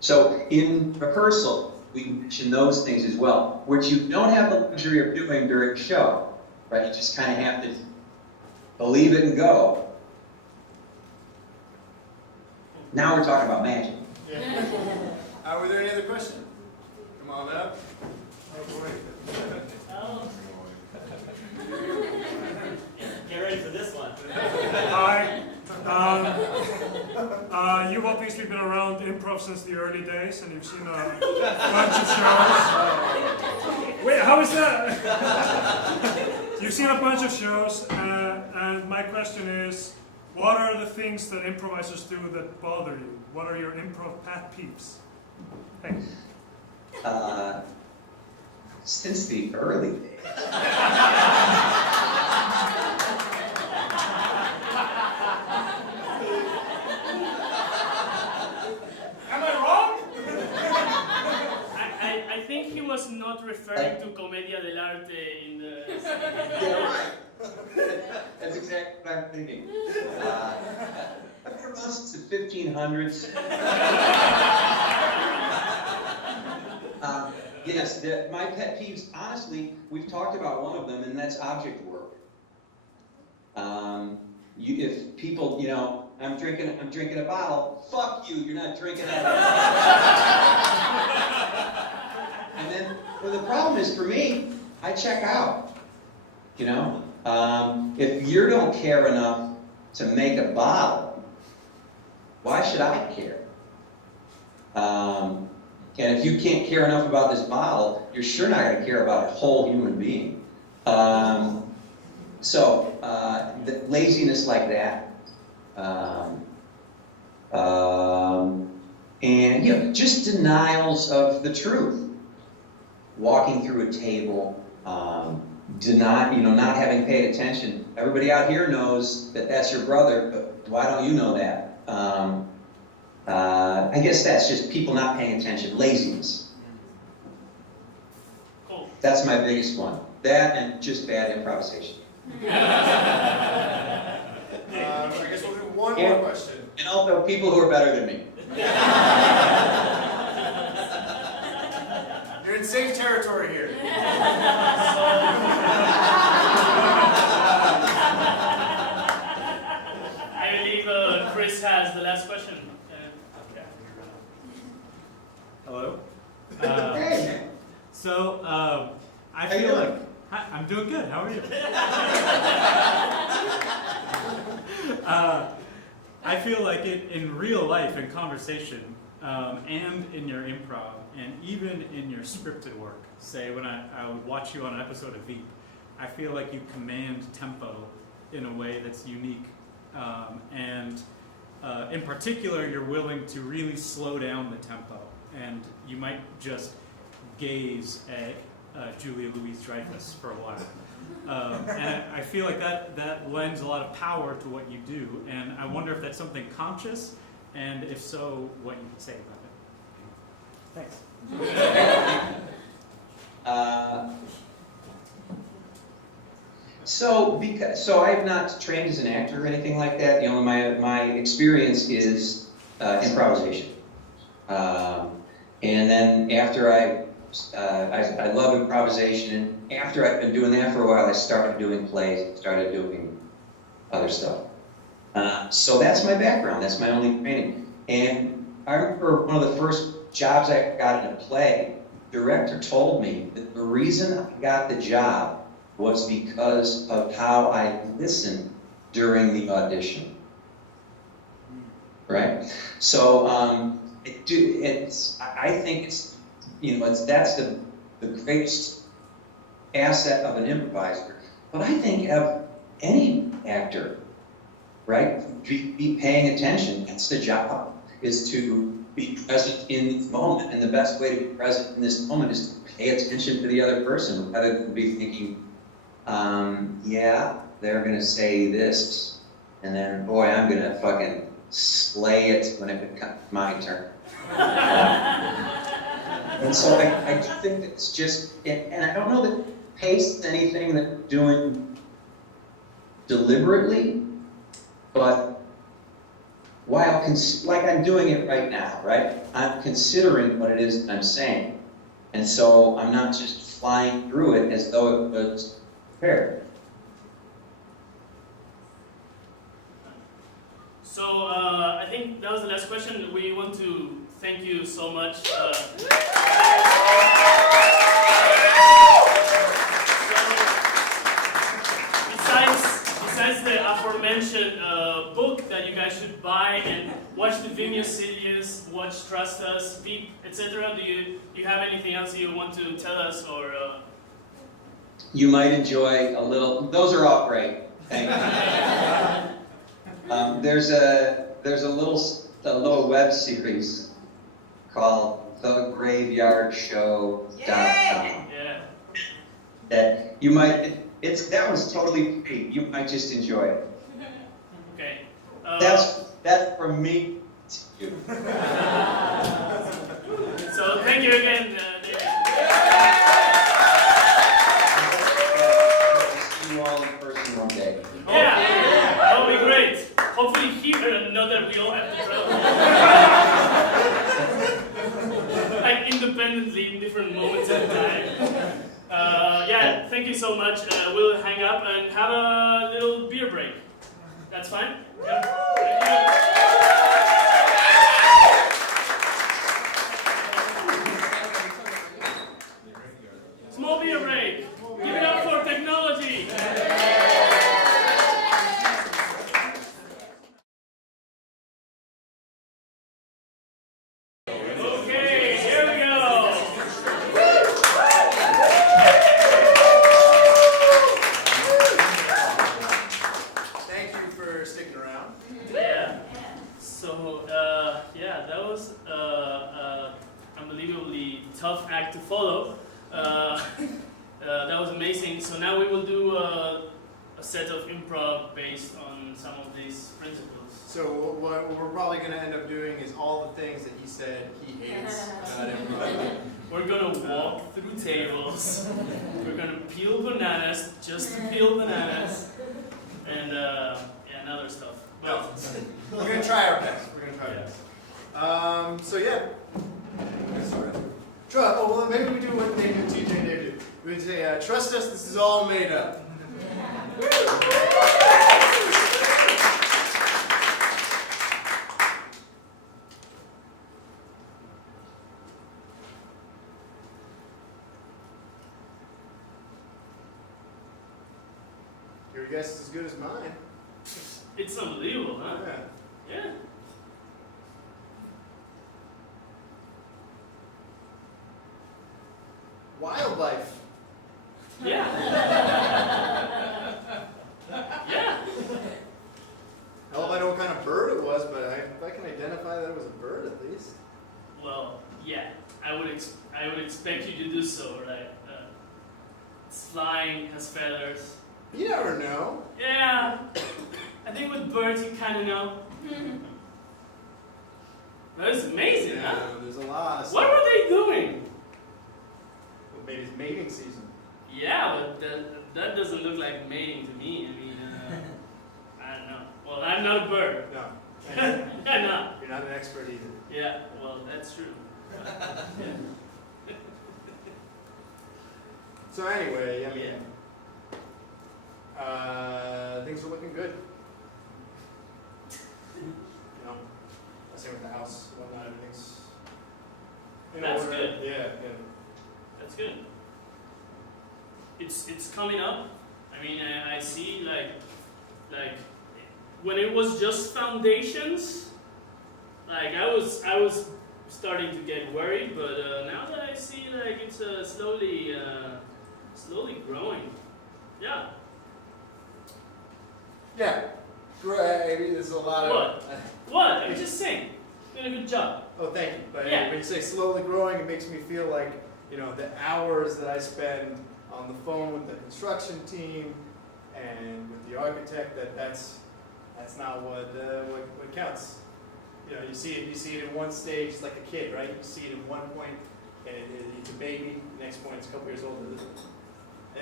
So in rehearsal, we mention those things as well, which you don't have the luxury of doing during a show, right? You just kind of have to believe it and go. Now we're talking about magic. Were there any other questions? Come on up. Oh boy. Get ready for this one. Hi. You've obviously been around improv since the early days, and you've seen a bunch of shows. Wait, how is that? You've seen a bunch of shows, and my question is, what are the things that improvisers do that bother you? What are your improv pet peeves? Thanks. Since the early days. Am I wrong? I think he was not referring to Commedia dell'arte in the... Yeah, right. That's exactly what I'm thinking. I've been around since the 1500s. Yes, my pet peeves, honestly, we've talked about one of them, and that's object work. If people, I'm drinking a bottle, fuck you, you're not drinking it. And then, the problem is, for me, I check out, if you don't care enough to make a bottle, why should I care? And if you can't care enough about this bottle, you're sure not going to care about a whole human being. The laziness like that, and just denials of the truth. Walking through a table, not having paid attention. Everybody out here knows that that's your brother, but why don't you know that? I guess that's just people not paying attention, laziness. Cool. That's my biggest one. That and just bad improvisation. I guess we'll do one more question. And also people who are better than me. You're in safe territory here. I believe Chris has the last question. Hello. Hey. So I How you feel doing? like I'm doing good. How are you? I feel like in real life, in conversation, and in your improv, and even in your scripted work. Say when I would watch you on an episode of Veep, I feel like you command tempo in a way that's unique, and in particular, you're willing to really slow down the tempo, and you might just gaze at Julia Louis-Dreyfus for a while. And I feel like that lends a lot of power to what you do, and I wonder if that's something conscious, and if so, what you could say about it. Thanks. So I've not trained as an actor or anything like that. My experience is improvisation. And then after I love improvisation, and after I've been doing that for a while, I started doing plays, started doing other stuff. So that's my background, that's my only training. And I remember one of the first jobs I got in a play, the director told me that the reason I got the job was because of how I listened during the audition. Right? So I think that's the greatest asset of an improviser. But I think of any actor, right? Be paying attention. That's the job, is to be present in the moment. And the best way to be present in this moment is to pay attention to the other person, rather than be thinking, yeah, they're going to say this, and then, boy, I'm going to fucking slay it when it becomes my turn. And so I do think that it's just, and I don't know that pace is anything that we're doing deliberately, but while, like I'm doing it right now, right? I'm considering what it is that I'm saying. And so I'm not just flying through it as though it was prepared. So I think that was the last question. We want to thank you so much. Besides the aforementioned book that you guys should buy and watch the Vimeo series, watch Trust Us, Veep, etc., do you have anything else you want to tell us, or? You might enjoy a little. Those are all great. Thank you. There's a little web series called TheGraveyardShow.com. Yeah. That you might. That one's totally free. You might just enjoy it. Okay. That's from me to you. So thank you again, David. See you all in person one day. Yeah, that would be great. Hopefully here, and not that we all have to travel. Like independently in different moments of time. Yeah, thank you so much. We'll hang up and have a little beer break. That's fine? Yeah. Thank you. Small beer break. Give it up for technology. Okay, here we go. for sticking around. Yeah. So, yeah, that was unbelievably tough act to follow. That was amazing. So now we will do a set of improv based on some of these principles. So what we're probably going to end up doing is all the things that he said he hates about improv. We're gonna walk through tables. We're gonna peel bananas just to peel bananas, and yeah, and other stuff. No, we're going to try our best. We're going to try our Yeah. best. So yeah. Oh, well, maybe we do what they do, TJ and Dave do. We would say, trust us, this is all made up. Your guess is as good as mine. It's unbelievable, huh? Yeah. Yeah. Wildlife. Yeah. Yeah. Hell if I know what kind of bird it was, but if I can identify that it was a bird at least. Well, yeah. I would expect you to do so, right? It's flying, has feathers. You never know. Yeah. I think with birds you kind of know. That is amazing, huh? There's a lot of What stuff. were they doing? Well, maybe it's mating season. Yeah, but that doesn't look like mating to me. I mean, I don't know. Well, I'm not a bird. No. I'm not. You're not an expert either. Yeah, well, that's true. Yeah. So anyway, I mean, Yeah. things are looking good. You know, I say with the house, whatnot, everything's in That's order. good. Yeah, yeah. That's good. It's coming up. I mean, I see like when it was just foundations, like I was starting to get worried, but now that I see like it's slowly growing. Yeah. Yeah. Great. There's a lot of. What? What? I'm just saying. Doing a good job. Oh, thank you. But Yeah. when you say slowly growing, it makes me feel like, you know, the hours that I spend on the phone with the construction team and with the architect, that's not what counts. You know, you see it in one stage, it's like a kid, right? You see it in one point, and it's a baby. The next point, it's a couple years old.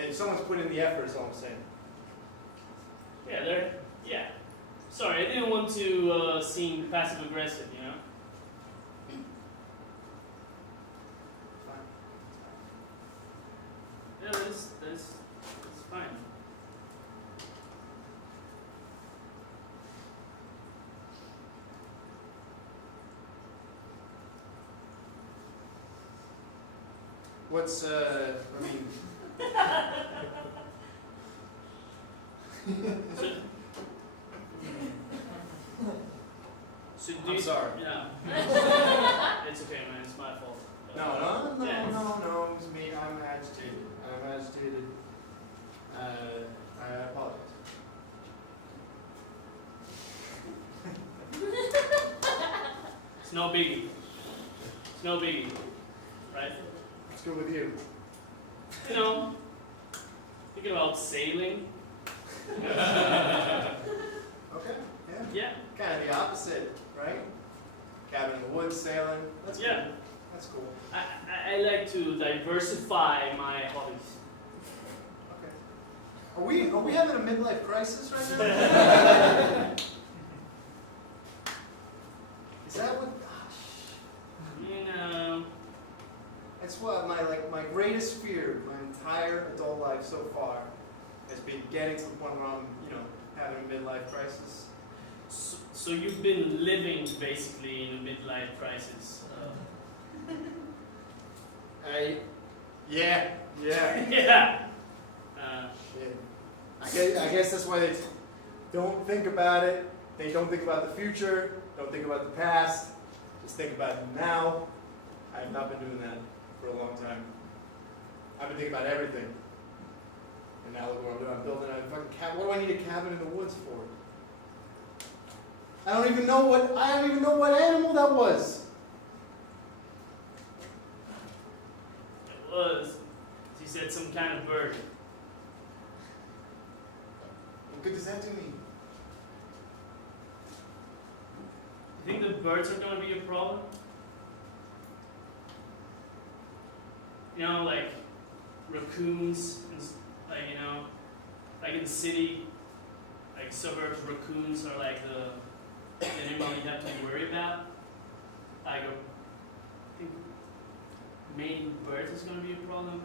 And someone's put in the effort, is all I'm saying. Yeah, yeah. Sorry, I didn't want to seem passive aggressive, you know. Yeah, that's fine. What's I mean. So do I'm you- sorry. Yeah. It's okay, man. It's my fault. No, Yeah. it's me. I'm agitated. I apologize. It's no biggie. It's no biggie, right? Let's go with you. You know, thinking about sailing. Okay. Yeah. Yeah. Kind of the opposite, right? Cabin in the woods, sailing. That's Yeah. cool. That's cool. I like to diversify my hobbies. Okay. Are we having a midlife crisis right now? Is that what? You know. That's what my greatest fear my entire adult life so far has been getting to the point where I'm, you know, having a midlife crisis. So you've been living basically in a midlife crisis. Yeah. Yeah. Yeah. I guess that's why they don't think about it. They don't think about the future. Don't think about the past. Just think about it now. I have not been doing that for a long time. I've been thinking about everything. And now look what I'm doing. I'm building a fucking cabin. What do I need a cabin in the woods for? I don't even know what animal that was. It was, she said, some kind of bird. What good does that do me? You think the birds are going to be a problem? You know, like raccoons, and, like, you know, like in the city, like suburbs, raccoons are like the animal you have to worry about. Like, I think mating birds is going to be a problem.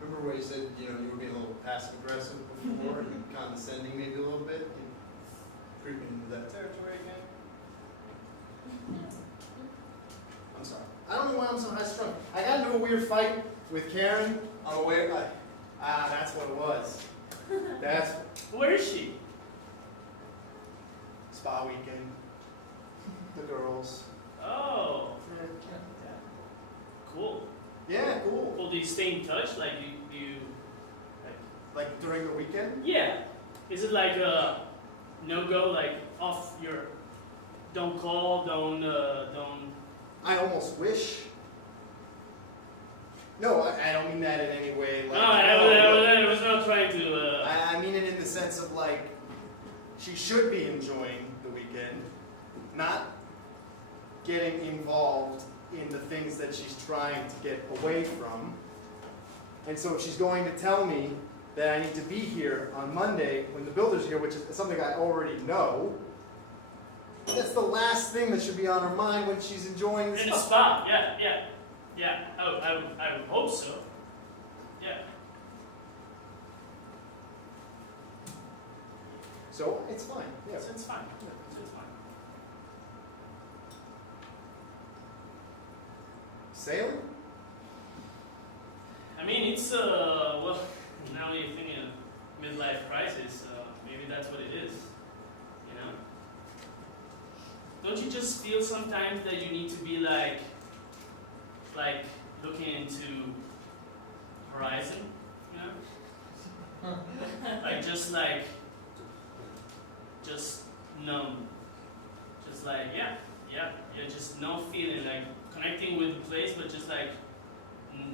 Remember what you said, you were being a little passive aggressive before and condescending maybe a little bit? Creeping into that territory again? I'm sorry. I don't know why I'm so high strung. I got into a weird fight with Karen on the way. That's what it was. That's Where is she? spa weekend. The girls. Oh, cool. Yeah, cool. Well, do you stay in touch? Like, you Like during the weekend? yeah. Is it like a no-go, like off your, don't call, don't. I almost wish. No, I don't mean that in any way. Like, No, I was not trying to. I mean it in the sense of like, she should be enjoying the weekend, not getting involved in the things that she's trying to get away from. And so if she's going to tell me that I need to be here on Monday when the builder's here, which is something I already know, that's the last thing that should be on her mind when she's enjoying the In a stuff. spa, yeah. I would hope so. Yeah. So it's fine. Yeah. It's fine. It's fine. Sailing? I mean, it's well, now you're thinking of midlife crisis. Maybe that's what it is. You know. Don't you just feel sometimes that you need to be like looking into horizon, you know? just numb. Just like, yeah, just no feeling, like connecting with the place, but just like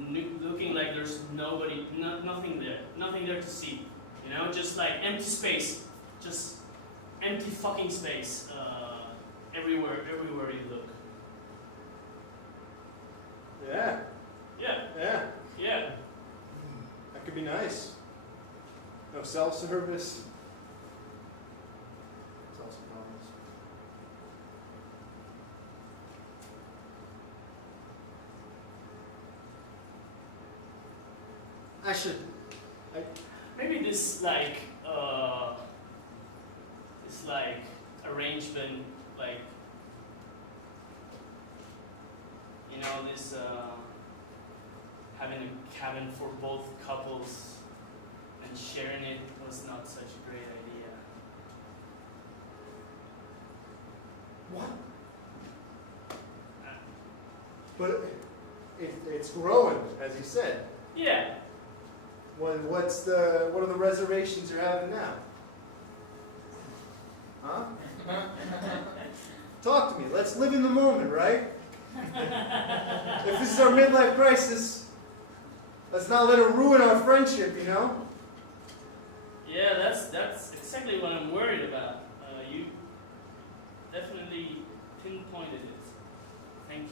looking like there's nothing there to see, you know? Just like empty space, just empty fucking space, everywhere you look. Yeah. Yeah. Yeah. That could be nice. No self-service. Self-service. Maybe this arrangement, like, you know, this having a cabin for both couples and sharing it was not such a great idea. What? But it's growing, as you said. Yeah. What are the reservations you're having now? Huh? Talk to me. Let's live in the moment, right? If this is our midlife crisis, let's not let it ruin our friendship, you know? Yeah, that's exactly what I'm worried about. You definitely pinpointed it. Thank you.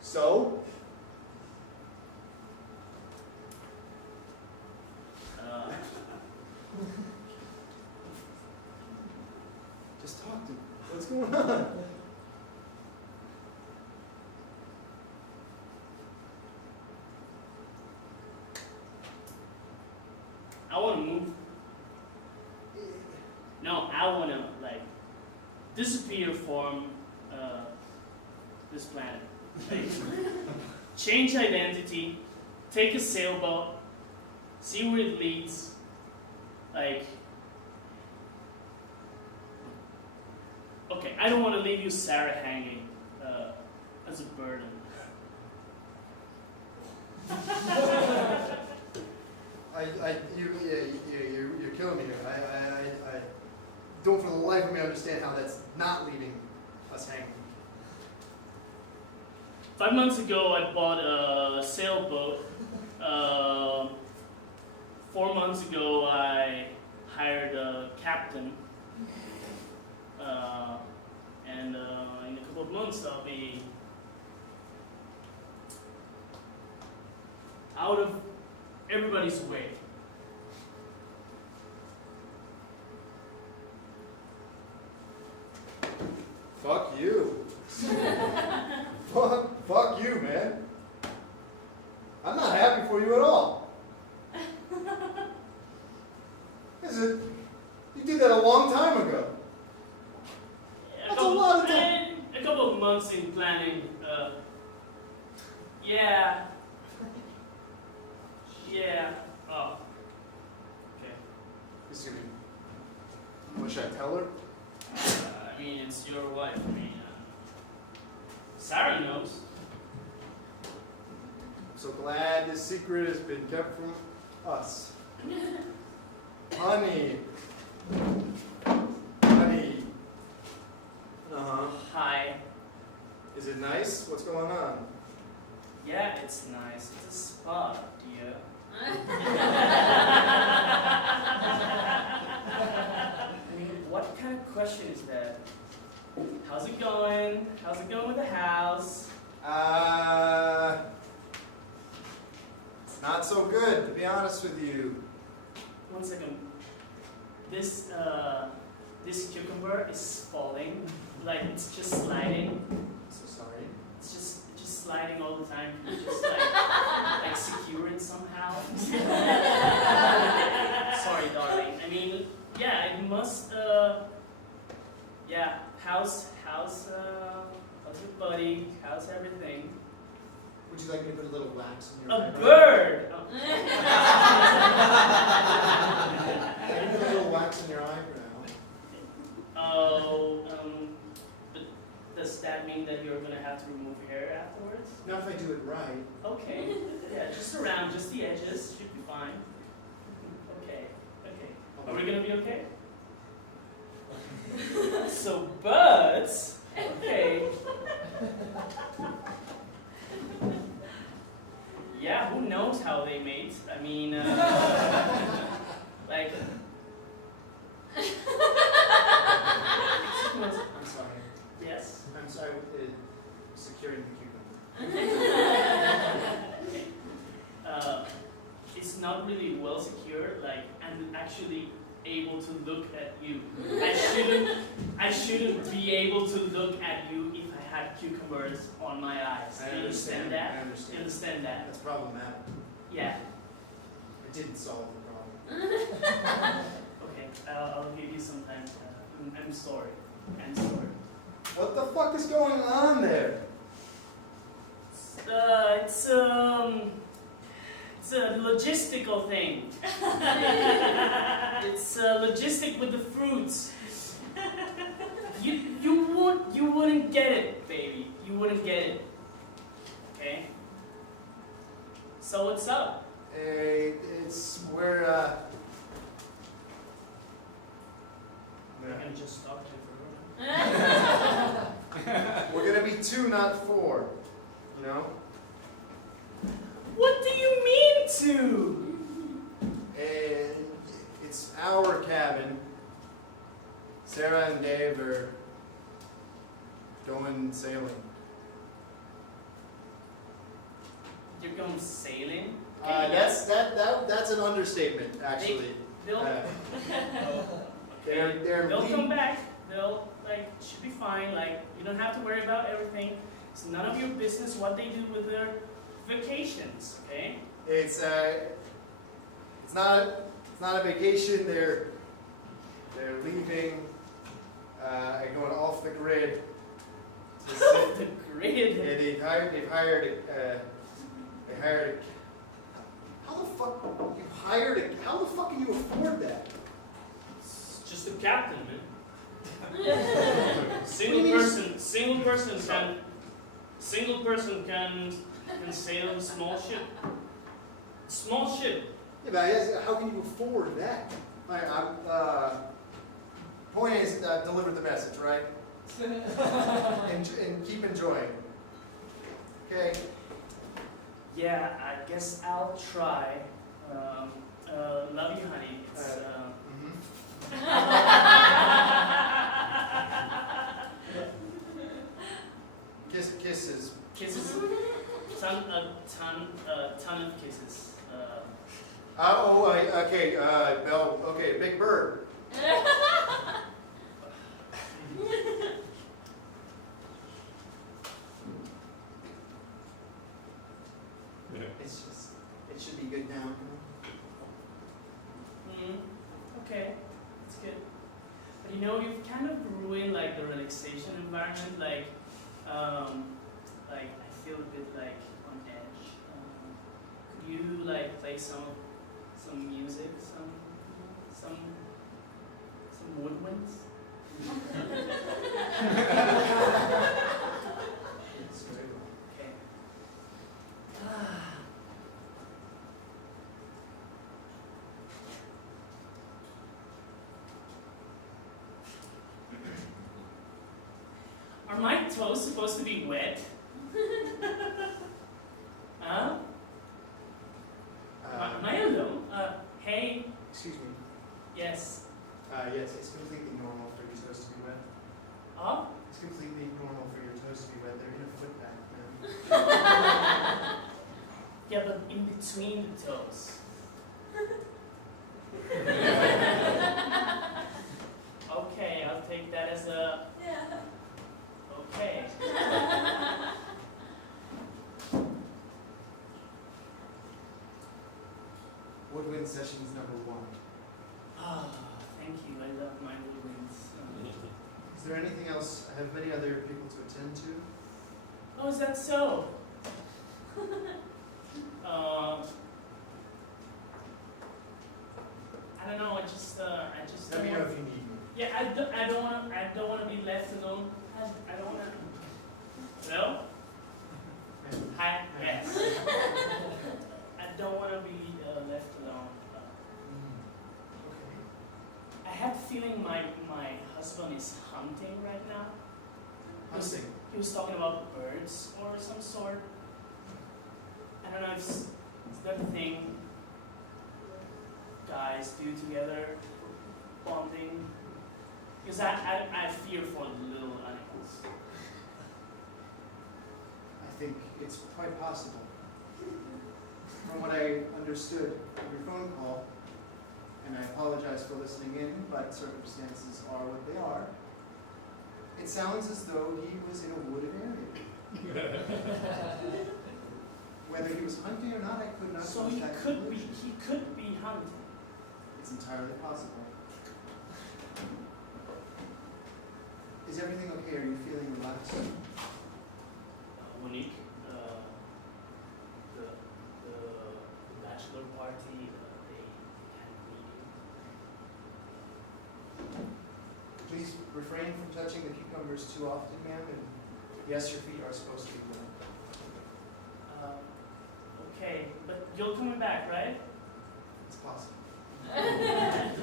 So? Just talk to me. What's going on? I want to move. No, I want to disappear from this planet. Like, change identity, take a sailboat, see where it leads. Like, okay, I don't want to leave you, Sarah, hanging as a burden. You're killing me here. I don't for the life of me understand how that's not leaving us hanging. 5 months ago, I bought a sailboat. 4 months ago, I hired a captain. And in a couple of months, I'll be out of everybody's way. Fuck you. Fuck you, man. I'm not happy for you at all. Is it? You did that a long time ago. That's a lot of time. A couple of months in planning. Yeah. Oh. Okay. Excuse me. What should I tell her? I mean, it's your wife. I mean, Sarah knows. I'm so glad this secret has been kept from us. Honey. Honey. Uh-huh. Hi. Is it nice? What's going on? Yeah, it's nice. It's a spa, dear. I mean, what kind of question is that? How's it going? How's it going with the house? It's not so good, to be honest with you. 1 second. This cucumber is falling. Like, it's just sliding. So sorry. It's just sliding all the time. Just like secure it somehow. Sorry, darling. I mean, yeah, it must. Yeah. How's your buddy? How's everything? Would you like me to put a little wax in your A eyebrow? bird. Oh. Can you put a little wax in your eyebrow? Oh, but does that mean that you're gonna have to remove hair afterwards? Not if I do it right. Okay. Yeah, just around, just the edges should be fine. Okay. Are we gonna be okay? So birds. Okay. Yeah, who knows how they mate? I mean, like. I'm sorry. Yes. I'm sorry, securing the cucumber. It's not really well secured. Like, I'm actually able to look at you. I shouldn't be able to look at you if I had cucumbers on my eyes. I Do you understand that? I understand. You understand that? That's problematic. Yeah. It didn't solve the problem. Okay. I'll give you some time. I'm sorry. I'm sorry. What the fuck is going on there? It's a logistical thing. It's logistic with the fruits. You wouldn't get it, baby. You wouldn't get it. Okay. So what's up? It's where I'm gonna just talk to you for a minute. we're gonna be 2, not 4. You know? What do you mean to? And it's our cabin. Sarah and Dave are going sailing. You're going sailing? That's an understatement, actually. They'll They're come back. They'll should be fine. Like, you don't have to worry about everything. It's none of your business what they do with their vacations. Okay? It's not a vacation. They're leaving, going off the grid. The grid. Yeah, they hired. How the fuck can you afford that? It's just a captain, man. Single person can sail a small ship. Small ship. Yeah, but I guess, how can you afford that? Point is, deliver the message, right? and keep enjoying. Okay. Yeah, I guess I'll try. Love you, honey. It's, Kisses. Kisses. A ton of kisses. Okay, Bell. Okay, Big Bird. It's just, it should be good now. Okay, that's good. But you know, you've kind of ruined like the relaxation environment. Like I feel a bit like on edge. Could you like play some music, some woodwinds? It's very well. Okay. Are my toes supposed to be wet? Huh? Am I alone? Hey. Excuse me. Yes. Yes, it's completely normal for your toes to be wet. Oh? It's completely normal for your toes to be wet. They're in a foot bath, man. Yeah, but in between the toes. Okay, I'll take that as a. Okay. Woodwind sessions #1. Ah, thank you. I love my woodwinds. Is there anything else? Have many other people to attend to? Oh, is that so? I don't know. I just Let me don't know want- if you need me. Yeah, I don't want to be left alone. I don't want to. Hello? Hi. Yes. I don't want to be left alone. Okay. I have the feeling my husband is hunting right now. Hunting. He was talking about birds or some sort. I don't know if it's that thing guys do together, bonding. Because I fear for the little animals. I think it's quite possible. From what I understood of your phone call, and I apologize for listening in, but circumstances are what they are, it sounds as though he was in a wooded area. Whether he was hunting or not, I could not So reach he that could conclusion. be hunting. It's entirely possible. Is everything okay? Are you feeling relaxed? Monique, the bachelor party, they had a meeting. Please refrain from touching the cucumbers too often, ma'am, and yes, your feet are supposed to be wet. Okay, but you'll come back, right? It's possible. Okay.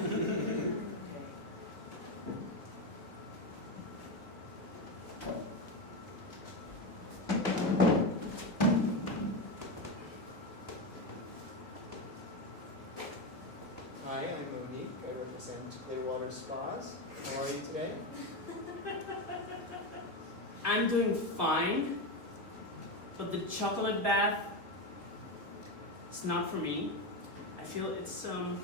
Hi, I'm Monique. I represent Clearwater Spas. How are you today? I'm doing fine, but the chocolate bath is not for me. I feel it's a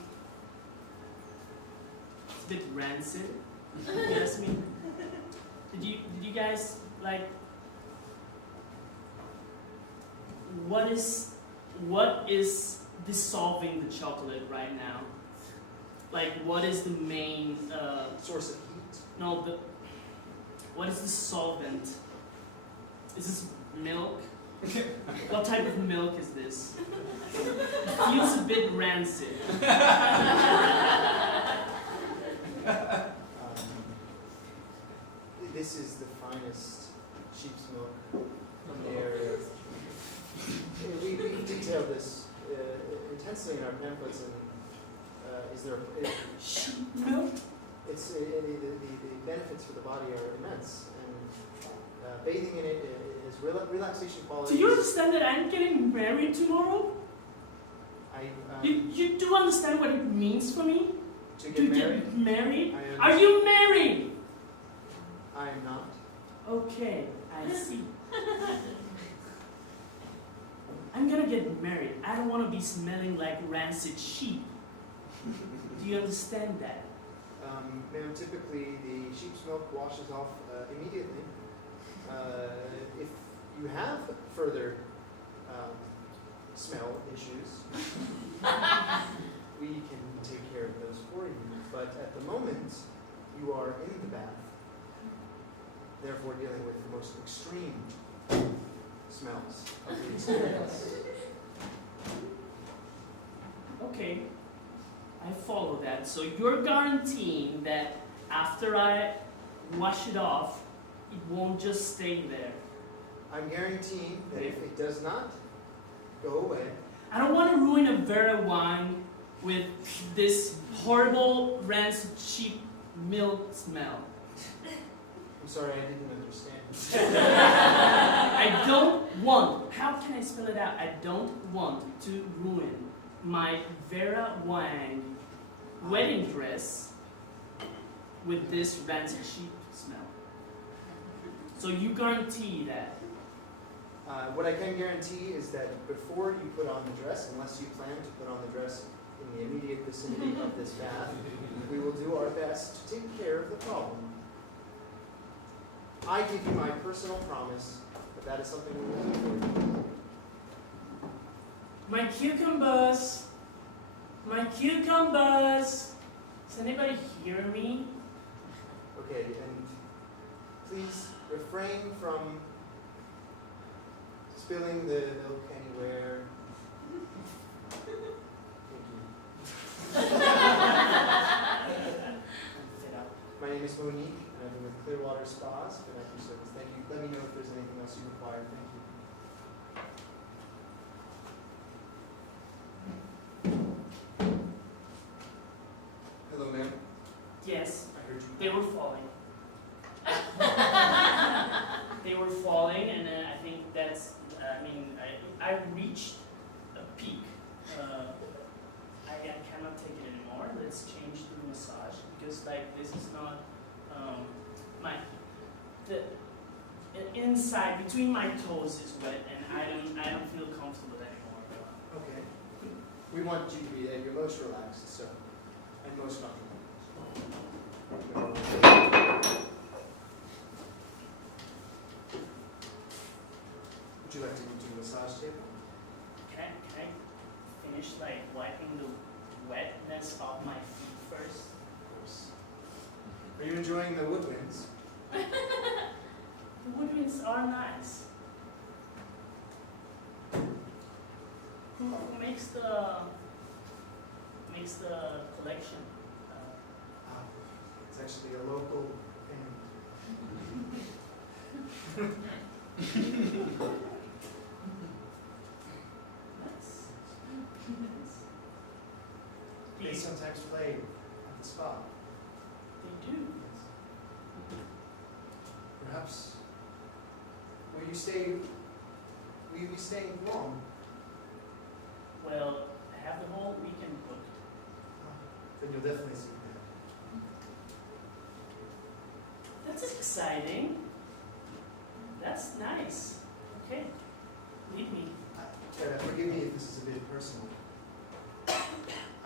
bit rancid. If you ask me. Did you guys like? What is dissolving the chocolate right now? Like, what is the main? Source of heat. No, what is the solvent? Is this milk? What type of milk is this? It feels a bit rancid. This is the finest sheep's milk from the area. We detailed this intensely in our pamphlets, and is there? Sheep milk? It's the benefits for the body are immense, and bathing in it is relaxation qualities. Do you understand that I'm getting married tomorrow? You do understand what it means for me? To get married? Get married? I Are you married? I am not. Okay, I see. I'm gonna get married. I don't want to be smelling like rancid sheep. Do you understand that? Ma'am, typically the sheep's milk washes off immediately. If you have further smell issues, we can take care of those for you. But at the moment, you are in the bath, therefore dealing with the most extreme smells of the experience. Okay, I follow that. So you're guaranteeing that after I wash it off, it won't just stay there. I'm guaranteeing that if it does not go away, I don't want to ruin a Vera wine with this horrible rancid sheep milk smell. I'm sorry, I didn't understand. I don't want, how can I spell it out? I don't want to ruin my Vera Wang wedding dress with this rancid sheep smell. So you guarantee that? What I can guarantee is that before you put on the dress, unless you plan to put on the dress in the immediate vicinity of this bath, we will do our best to take care of the problem. I give you my personal promise that that is something we will do for you. My cucumbers! My cucumbers! Does anybody hear me? Okay, and please refrain from spilling the milk anywhere. Thank you. My name is Monique, and I've been with Clearwater Spas for your service. Thank you. Let me know if there's anything else you require. Thank you. Hello, ma'am. Yes, I heard you. they were falling. They were falling, and I think that's, I reached a peak. I cannot take it anymore. Let's change the massage, because this is not, the inside, between my toes is wet, and I don't feel comfortable anymore. Okay. We want you to be at your most relaxed, so, and most comfortable. Would you like to move to the massage table? Can I finish wiping the wetness off my feet first? Of course. Are you enjoying the woodwinds? The woodwinds are nice. Who makes the collection? It's actually a local band. Nice. They sometimes play at the spa. They do. Perhaps. Will you be staying long? Well, I have the whole weekend booked. Then you'll definitely see that. That's exciting. That's nice. Okay. Lead me. Forgive me if this is a bit personal.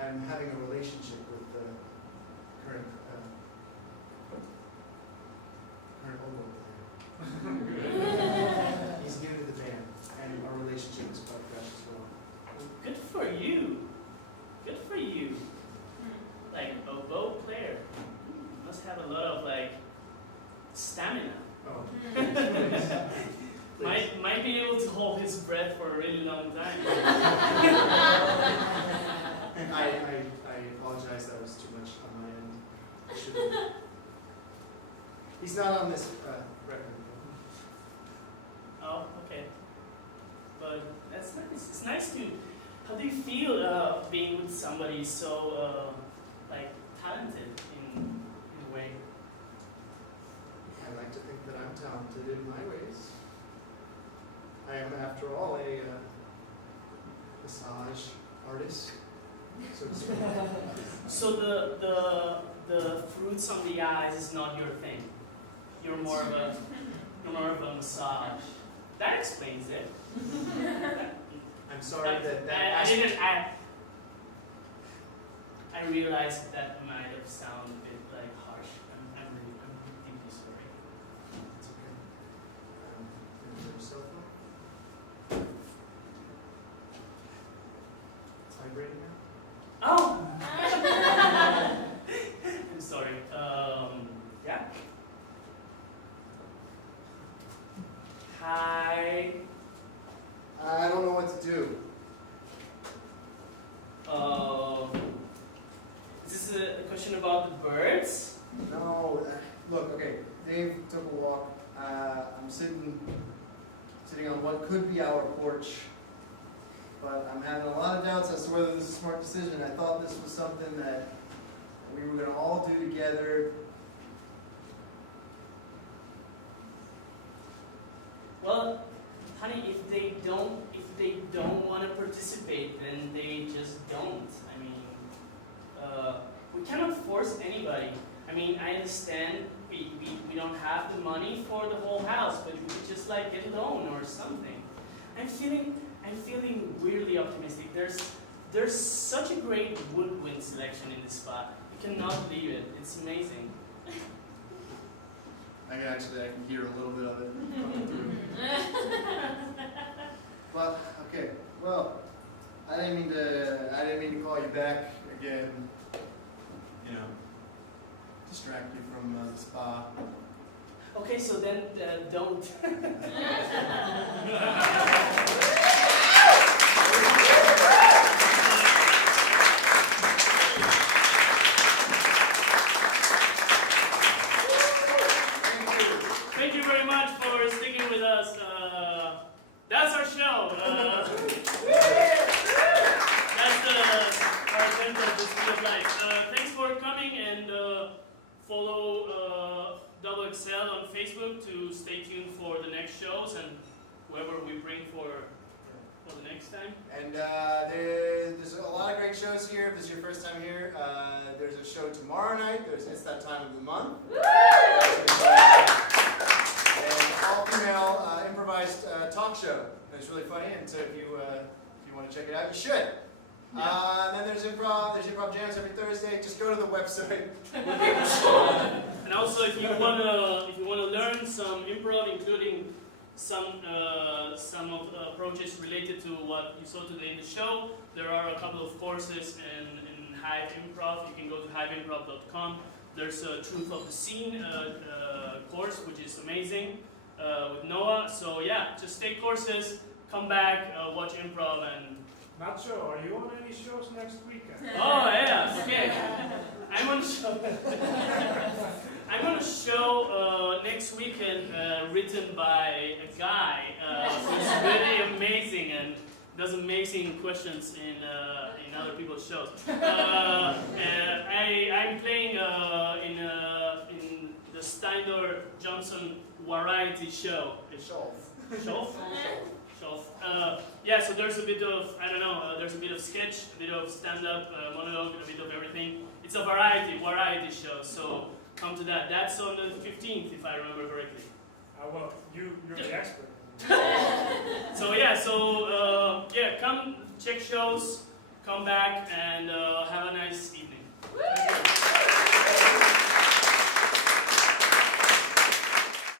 I'm having a relationship with the current oboe player. He's new to the band, and our relationship is quite fresh as well. Good for you. Good for you. Oboe player. Must have a lot of stamina. Oh. Might be able to hold his breath for a really long time. I apologize, that was too much on my end. I should've- He's not on this record. Oh, okay. But that's nice. It's nice to How do you feel being with somebody so like talented in a way? I like to think that I'm talented in my ways. I am, after all, a massage artist, so to speak. So the fruits on the eyes is not your thing. You're more of a massage. That explains it. I'm sorry that I realized that might have sounded a bit like harsh. I'm deeply sorry. It's okay. Is there a cell phone? It's vibrating now? Oh! I'm sorry. Yeah. Hi. I don't know what to do. Is this a question about the birds? No, look, okay, Dave took a walk. I'm sitting on what could be our porch, but I'm having a lot of doubts as to whether this is a smart decision. I thought this was something that we were going to all do together. Well, honey, if they don't want to participate, then they just don't. I mean, we cannot force anybody. I mean, I understand we don't have the money for the whole house, but we could just like get a loan or something. I'm feeling weirdly optimistic. There's such a great woodwind selection in this spot. You cannot leave it. It's amazing. I can hear a little bit of it coming through. But okay, well, I didn't mean to call you back again. You know, distract you from the spa. Okay, so then don't. Thank you very much for sticking with us. That's our show. That's our attempt at the speed of life. Thanks for coming, and follow Double XL on Facebook to stay tuned for the next shows and whoever we bring for the next time. And there's a lot of great shows here. If this is your first time here, there's a show tomorrow night. It's that time of the month. An all-female improvised talk show. It's really funny, and so if you want to check it out, you should. And then there's improv jams every Thursday. Just go to the website. And also, if you wanna learn some improv, including some of the approaches related to what you saw today in the show, there are a couple of courses in Hive Improv. You can go to hiveimprov.com. There's a Truth of the Scene course, which is amazing, with Noah. So yeah, just take courses, come back, watch improv, and... Nacho, are you on any shows next weekend? Oh yeah, okay. I'm on a show next weekend written by a guy who's really amazing and does amazing questions in other people's shows. I'm playing in the Steindor Johnson variety show. Shelf? Yeah, so there's a bit of, there's a bit of sketch, a bit of stand-up, monologue, a bit of everything. It's a variety show, so come to that. That's on the 15th, if I remember correctly. Well, you're the expert. Come check shows, come back, and have a nice evening.